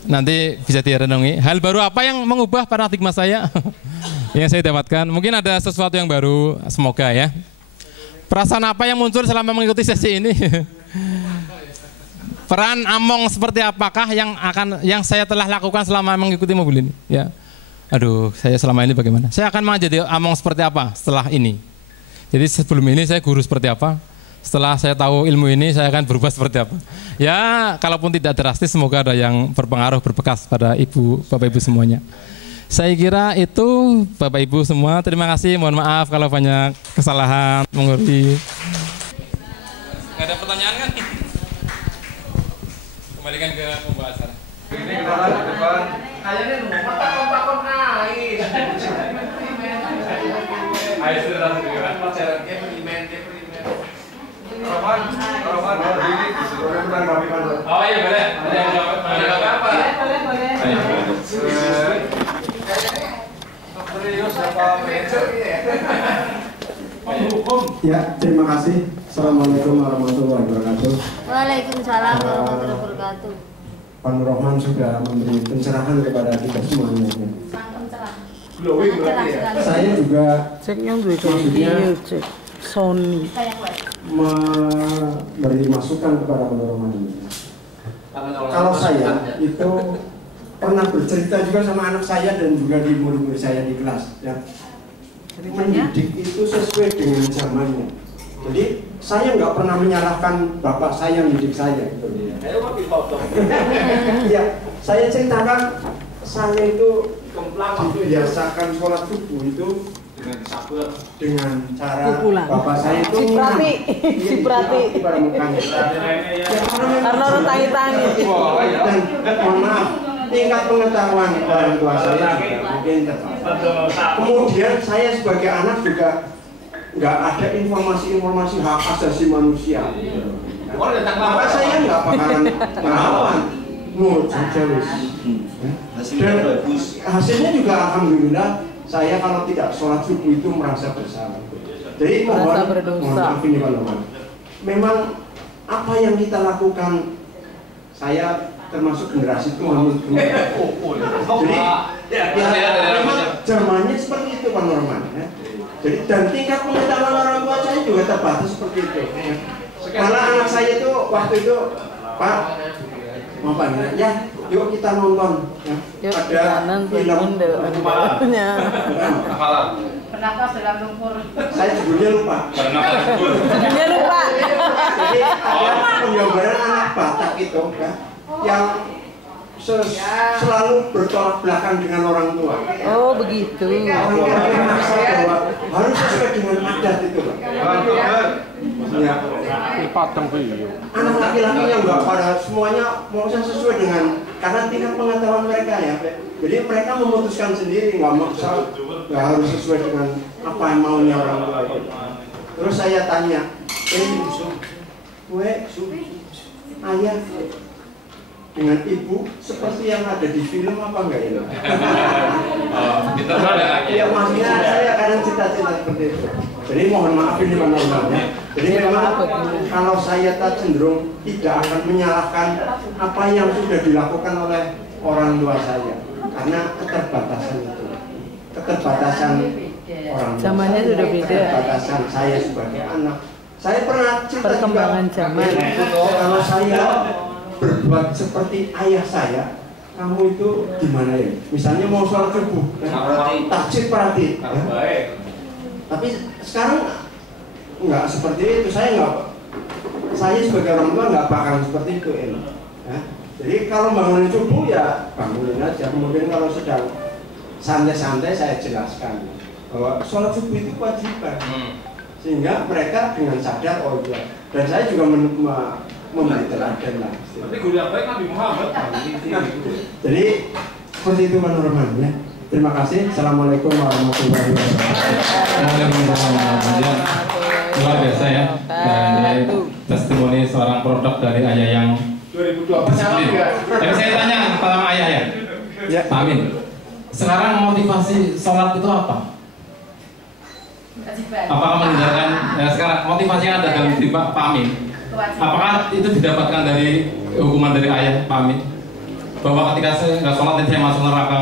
nanti bisa direnungi. Hal baru apa yang mengubah paradigma saya yang saya dapatkan? Mungkin ada sesuatu yang baru, semoga ya. Perasaan apa yang muncul selama mengikuti sesi ini? Peran Among seperti apakah yang saya telah lakukan selama mengikuti mobil ini? Ya, aduh, saya selama ini bagaimana? Saya akan menjadi Among seperti apa setelah ini? Jadi sebelum ini saya guru seperti apa? Setelah saya tahu ilmu ini, saya akan berubah seperti apa? Ya, kalaupun tidak drastis, semoga ada yang berpengaruh, berbekas pada Bapak Ibu semuanya. Saya kira itu Bapak Ibu semua. Terima kasih. Mohon maaf kalau banyak kesalahan, mengerti. Nggak ada pertanyaan kan? Kembalikan ke pembahasan. Ini ke depan. Kayaknya nomor takon air. Ayo sudah segera. Dia berimen. Roman, ini disuruh bukan kami kan. Oh iya boleh. Ada apa? Boleh. Serius apa manajer ya? Ya, terima kasih. Assalamualaikum warahmatullahi wabarakatuh. Waalaikumsalam warahmatullahi wabarakatuh. Pak Nur Rahman sudah memberi pencerahan kepada kita semuanya. Sangat cerah. Glowing berarti ya. Saya juga maksudnya Sony memberi masukan kepada Pak Nur Rahman ini. Kalau saya itu pernah bercerita juga sama anak saya dan juga di murid-murid saya di kelas. Ya. Mendidik itu sesuai dengan zamannya. Jadi saya nggak pernah menyalahkan bapak saya yang mendidik saya. Gitu. Ya, saya ceritakan, saya itu dibiasakan sholat subuh itu dengan cara bapak saya itu Ciprati pada mukanya. karena orang tangi-tangi. Dan mohon maaf, tingkat pengetahuan orang tua saya juga mungkin terbatas. Kemudian saya sebagai anak juga nggak ada informasi-informasi hak asasi manusia. Maka saya nggak bakalan melawan, nurut saja wis. Dan hasilnya juga alhamdulillah saya kalau tidak sholat subuh itu merasa bersalah. Jadi mohon maaf ini Pak, memang apa yang kita lakukan, saya termasuk generasi tua. Jadi ya, memang zamannya seperti itu Pak Norman. Ya. Jadi dan tingkat pengetahuan orang tua saya juga terbatas seperti itu. Ya. Karena anak saya itu waktu itu, Pak, mau Pak ya, yuk kita nonton. Ya. Ada film Kenapa dalam lumpur? Saya judulnya lupa. Judulnya lupa. Jadi ada penggambaran anak Batak itu kan, yang selalu bertolak belakang dengan orang tua. Oh begitu. Orang tua memaksa bahwa harus sesuai dengan adat itu, Pak. Ya. Anak laki-laki yang nggak pada semuanya mau sesuai dengan, karena tingkat pengetahuan mereka ya. Jadi mereka memutuskan sendiri, nggak harus sesuai dengan apa yang maunya orang tua itu. Terus saya tanya, ayah dengan ibu seperti yang ada di film apa enggak ini? Ya maksudnya saya kadang cita-cita seperti itu. Jadi mohon maaf ini Pak Norman ya. Jadi memang kalau saya cenderung tidak akan menyalahkan apa yang sudah dilakukan oleh orang tua saya, karena keterbatasan itu, keterbatasan orang tua. Zamannya sudah beda. Keterbatasan saya sebagai anak. Saya pernah cerita Perkembangan juga, zaman. kalau saya berbuat seperti ayah saya, kamu itu gimana ya? Misalnya mau sholat subuh, takjil perhati. Ya. Tapi sekarang nggak seperti itu. Saya sebagai orang tua nggak bakalan seperti itu, ya. Jadi kalau bangunin subuh ya bangunin aja. Kemudian kalau sedang santai-santai saya jelaskan bahwa sholat subuh itu kewajiban, sehingga mereka dengan sadar oh iya. Dan saya juga memberi teladan lah. Jadi seperti itu Pak Norman ya. Terima kasih. Assalamualaikum warahmatullahi Waalaikumsalam. Luar biasa ya. Dan testimoni seorang produk dari ayah yang 2012. Tapi saya tanya sama ayah ya. Pak Amin. Sekarang motivasi sholat itu apa? Apakah meninggalkan sekarang motivasi yang ada dalam diri Pak Amin? Apakah itu didapatkan dari hukuman dari ayah Pak Amin? Bahwa ketika saya nggak sholat dan saya masuk neraka,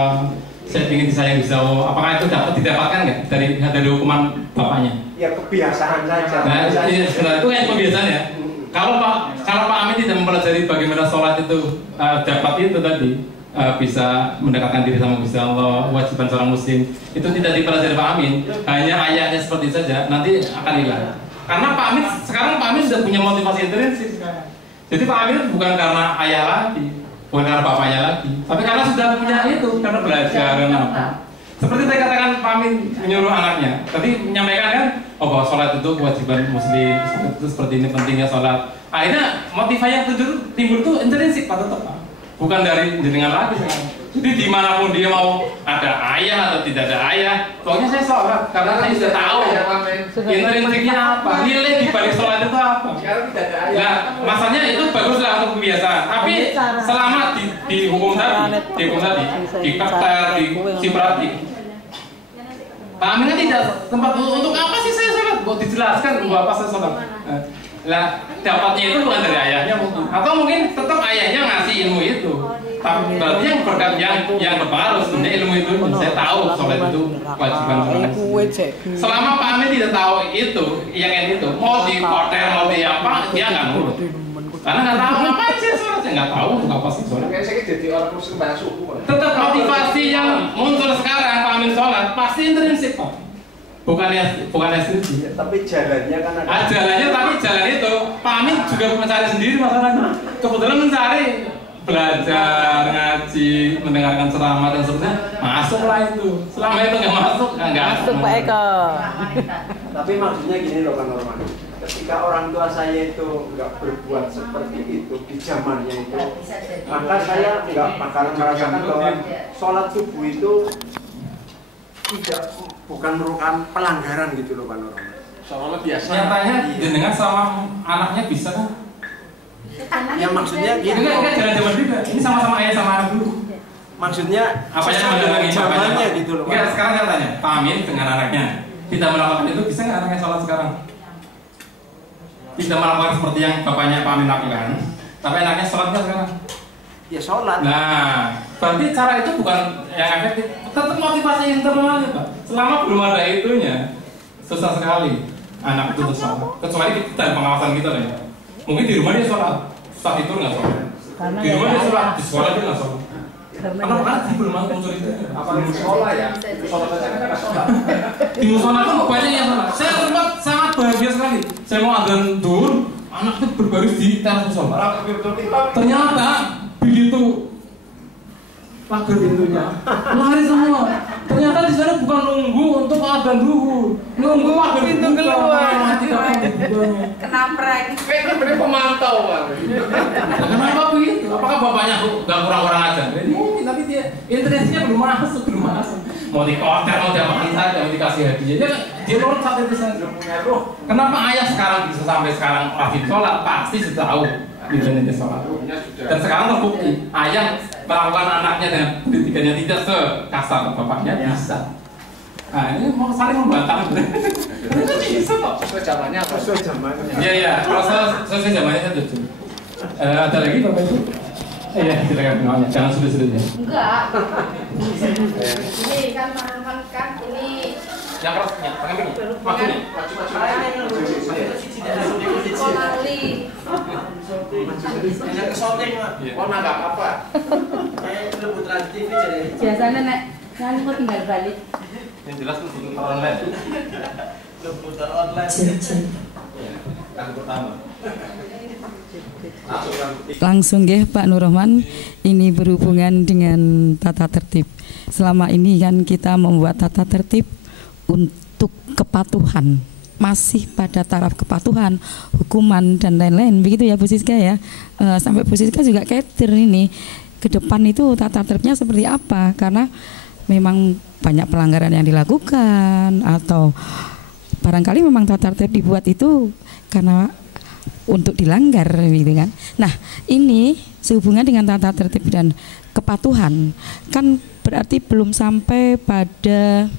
saya ingin disayang bisa. Apakah itu dapat didapatkan nggak dari hukuman bapaknya? Ya kebiasaan saja. Nah, sebenarnya itu yang kebiasaan ya. Kalau Pak Amin tidak mempelajari bagaimana sholat itu dapat itu tadi bisa mendekatkan diri sama Gusti Allah, kewajiban seorang muslim itu tidak dipelajari Pak Amin, hanya ayahnya seperti itu saja, nanti akan hilang. Karena Pak Amin sudah punya motivasi intrinsik sekarang. Jadi Pak Amin bukan karena ayah lagi, bukan karena bapaknya lagi, tapi karena sudah punya itu, karena belajar dan apa. Seperti tadi katakan Pak Amin menyuruh anaknya, tadi menyampaikan kan, oh bahwa sholat itu kewajiban muslim, sholat itu seperti ini pentingnya sholat. Akhirnya motivasi yang timbul itu intrinsik Pak, tetap Pak. Bukan dari jenengan lagi sekarang. Jadi dimanapun dia mau ada ayah atau tidak ada ayah, pokoknya saya sholat karena saya sudah tahu intrinsiknya apa, nilai di balik sholat itu apa. Nah, masanya itu baguslah untuk kebiasaan. Tapi selama di hukum tadi, dikekter, disiprati. Pak Amin kan tidak tempat untuk apa sih saya sholat? Kok dijelaskan bahwa apa saya sholat? Lah dapatnya itu bukan dari ayahnya mungkin, atau mungkin tetap ayahnya ngasih ilmu itu. Tapi berarti yang berkat yang berpengaruh sebenarnya ilmu itu. Saya tahu sholat itu kewajiban sholat. Selama Pak Amin tidak tahu itu, yang itu mau di hotel mau di apa, dia nggak nurut. Karena nggak tahu apa sih sholat, saya nggak tahu untuk apa sih sholat. Saya jadi orang muslim banyak suku. Tetap motivasi yang muncul sekarang Pak Amin sholat pasti intrinsik Pak. Bukan ekstrinsi, tapi jalannya kan ada. Jalannya, tapi jalan itu Pak Amin juga mencari sendiri masalahnya. Kebetulan mencari belajar, ngaji, mendengarkan ceramah dan seterusnya, masuklah itu. Selama itu nggak masuk, nggak Masuk Pak Eko. Tapi maksudnya gini loh Pak Norman, ketika orang tua saya itu nggak berbuat seperti itu di zamannya itu, maka saya nggak bakalan merasakan bahwa sholat subuh itu bukan merupakan pelanggaran gitu loh Pak Norman. Soalnya biasa. Nyatanya jenengan sama anaknya bisa kan? Ya maksudnya gitu. Enggak jalan-jalan juga. Ini sama-sama ayah sama anak dulu. Maksudnya Apa yang sesuai dengan mendalangi zamannya gitu loh Pak. Enggak, sekarang saya tanya, Pak Amin dengan anaknya tidak melakukan itu, bisa nggak anaknya sholat sekarang? Tidak melakukan seperti yang bapaknya Pak Amin lakukan, tapi anaknya sholat nggak sekarang? Ya sholat. Nah, berarti cara itu bukan yang efektif. Tetap motivasi internalnya Pak. Selama belum ada itunya, susah sekali anak itu sholat. Kecuali kita ada pengawasan kita ya. Mungkin di rumah dia sholat, saat itu nggak sholat. Di rumah dia sholat, di sekolah dia nggak sholat. Karena sih belum mampu unsur itu. Apa di sekolah ya? Sholat saja kan nggak sholat. Di musola itu banyak yang sholat. Saya sempat sangat bahagia sekali. Saya mau adzan duhur, anak itu berbaris di teras musola. Ternyata begitu pagar pintunya, lari semua. Ternyata di sana bukan nunggu untuk adzan duhur, nunggu pagar pintu keluar. Kena prank. Kan bener pemantau Pak. Kenapa begitu? Apakah bapaknya nggak kurang-kurang aja? Jadi mungkin tapi dia interaksinya belum masuk. Mau dikotor, mau diapakan saja, mau dikasih hadiah. Dia nurut sampai itu saja. Kenapa ayah sekarang bisa sampai sekarang rajin sholat? Pasti sudah tahu dia sholat. Dan sekarang terbukti ayah melakukan anaknya dengan pendidikan yang tidak sekasar bapaknya bisa. Nah ini mau saling membantah. Itu bisa kok. Sesuai zamannya apa? Sesuai zamannya. Iya. Kalau sesuai zamannya saya setuju. Ada lagi Bapak Ibu? Iya, silakan penawanya. Jangan sulit-sulit ya. Enggak. Ini kan Norman kan ini Yang kerasnya, tangan begini. Maju nih. Konali. Yang kesoting Pak. Oh nggak apa-apa. Lebut TV jadi. Biasanya nek nyanyi kok tinggal balik. Yang jelas itu butuh online. Lebutan online. Kali pertama. Langsung ya Pak Nur Rahman, ini berhubungan dengan tata tertib. Selama ini kan kita membuat tata tertib untuk kepatuhan, masih pada taraf kepatuhan, hukuman dan lain-lain, begitu ya Bu Siska ya. Sampai Bu Siska juga cater ini ke depan itu tata tertibnya seperti apa, karena memang banyak pelanggaran yang dilakukan atau barangkali memang tata tertib dibuat itu karena untuk dilanggar gitu kan. Nah ini sehubungan dengan tata tertib dan kepatuhan kan berarti belum sampai pada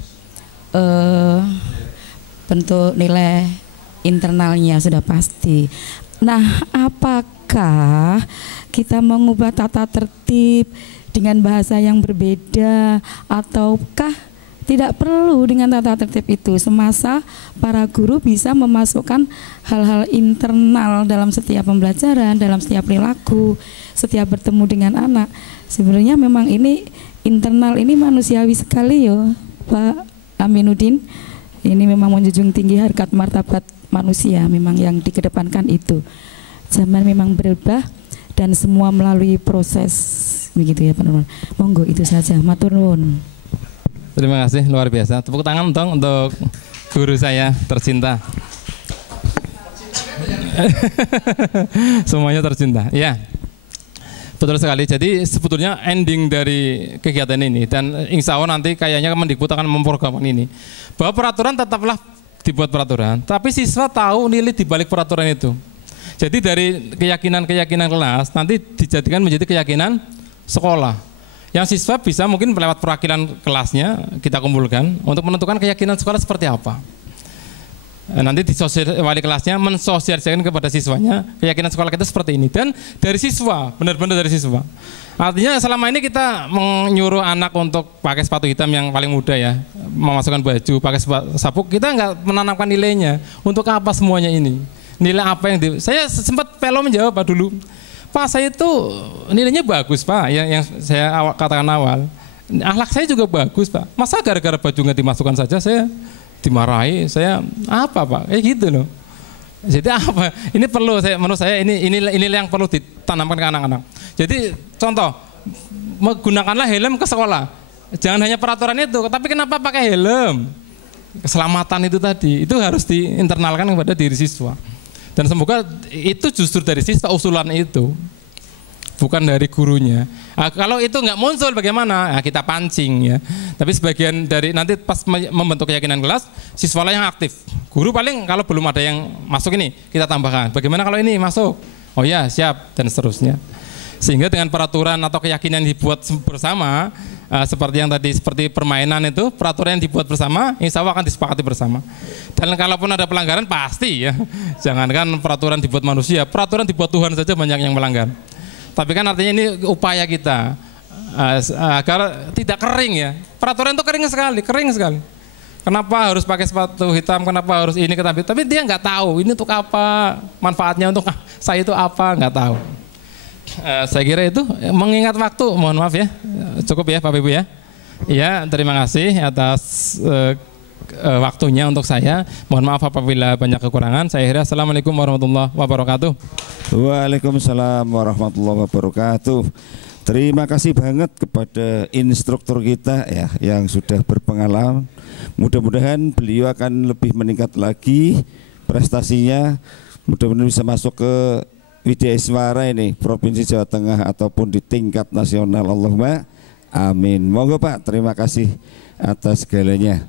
bentuk nilai internalnya sudah pasti. Nah apakah kita mengubah tata tertib dengan bahasa yang berbeda ataukah tidak perlu dengan tata tertib itu? Semasa para guru bisa memasukkan hal-hal internal dalam setiap pembelajaran, dalam setiap perilaku, setiap bertemu dengan anak. Sebenarnya memang ini internal ini manusiawi sekali ya Pak Aminuddin. Ini memang menjunjung tinggi harkat martabat manusia, memang yang dikedepankan itu. Zaman memang berubah dan semua melalui proses begitu ya Pak Nurman. Monggo itu saja, matur nuwun. Terima kasih, luar biasa. Tepuk tangan dong untuk guru saya tercinta. Semuanya tercinta. Ya, betul sekali. Jadi sebetulnya ending dari kegiatan ini dan insya Allah nanti kayaknya Kemendikbud akan memprogramkan ini bahwa peraturan tetaplah dibuat peraturan, tapi siswa tahu nilai di balik peraturan itu. Jadi dari keyakinan-keyakinan kelas nanti dijadikan menjadi keyakinan sekolah. Yang siswa bisa mungkin lewat perwakilan kelasnya kita kumpulkan untuk menentukan keyakinan sekolah seperti apa. Nanti wali kelasnya mensosialisasikan kepada siswanya keyakinan sekolah kita seperti ini dan dari siswa, benar-benar dari siswa. Artinya selama ini kita menyuruh anak untuk pakai sepatu hitam yang paling mudah ya, memasukkan baju, pakai sabuk, kita nggak menanamkan nilainya. Untuk apa semuanya ini? Nilai apa yang saya sempat pelo menjawab Pak dulu. Pak saya itu nilainya bagus Pak, yang saya katakan awal. Akhlak saya juga bagus Pak. Masa gara-gara baju nggak dimasukkan saja saya dimarahi, saya apa Pak? Kayak gitu loh. Jadi apa? Ini perlu menurut saya ini yang perlu ditanamkan ke anak-anak. Jadi contoh, menggunakanlah helm ke sekolah. Jangan hanya peraturan itu, tapi kenapa pakai helm? Keselamatan itu tadi, itu harus diinternalkan kepada diri siswa. Dan semoga itu justru dari siswa usulan itu, bukan dari gurunya. Nah, kalau itu nggak muncul bagaimana? Nah, kita pancing ya. Tapi sebagian dari nanti pas membentuk keyakinan kelas, siswa yang aktif. Guru paling kalau belum ada yang masuk ini, kita tambahkan. Bagaimana kalau ini masuk? Oh ya, siap, dan seterusnya. Sehingga dengan peraturan atau keyakinan dibuat bersama, seperti yang tadi, seperti permainan itu, peraturan yang dibuat bersama, insya Allah akan disepakati bersama. Dan kalaupun ada pelanggaran, pasti ya. Jangankan peraturan dibuat manusia, peraturan dibuat Tuhan saja banyak yang melanggar. Tapi kan artinya ini upaya kita agar tidak kering ya. Peraturan itu kering sekali. Kenapa harus pakai sepatu hitam? Kenapa harus ini? Tapi dia nggak tahu ini untuk apa, manfaatnya untuk saya itu apa, nggak tahu. Saya kira itu mengingat waktu, mohon maaf ya, cukup ya Bapak Ibu ya. Ya, terima kasih atas waktunya untuk saya. Mohon maaf apabila banyak kekurangan. Saya kira assalamualaikum warahmatullahi wabarakatuh. Waalaikumsalam warahmatullahi wabarakatuh. Terima kasih banget kepada instruktur kita ya yang sudah berpengalaman. Mudah-mudahan beliau akan lebih meningkat lagi prestasinya. Mudah-mudahan bisa masuk ke Widya Iswara ini Provinsi Jawa Tengah ataupun di tingkat nasional. Allahumma amin. Monggo Pak, terima kasih atas segalanya.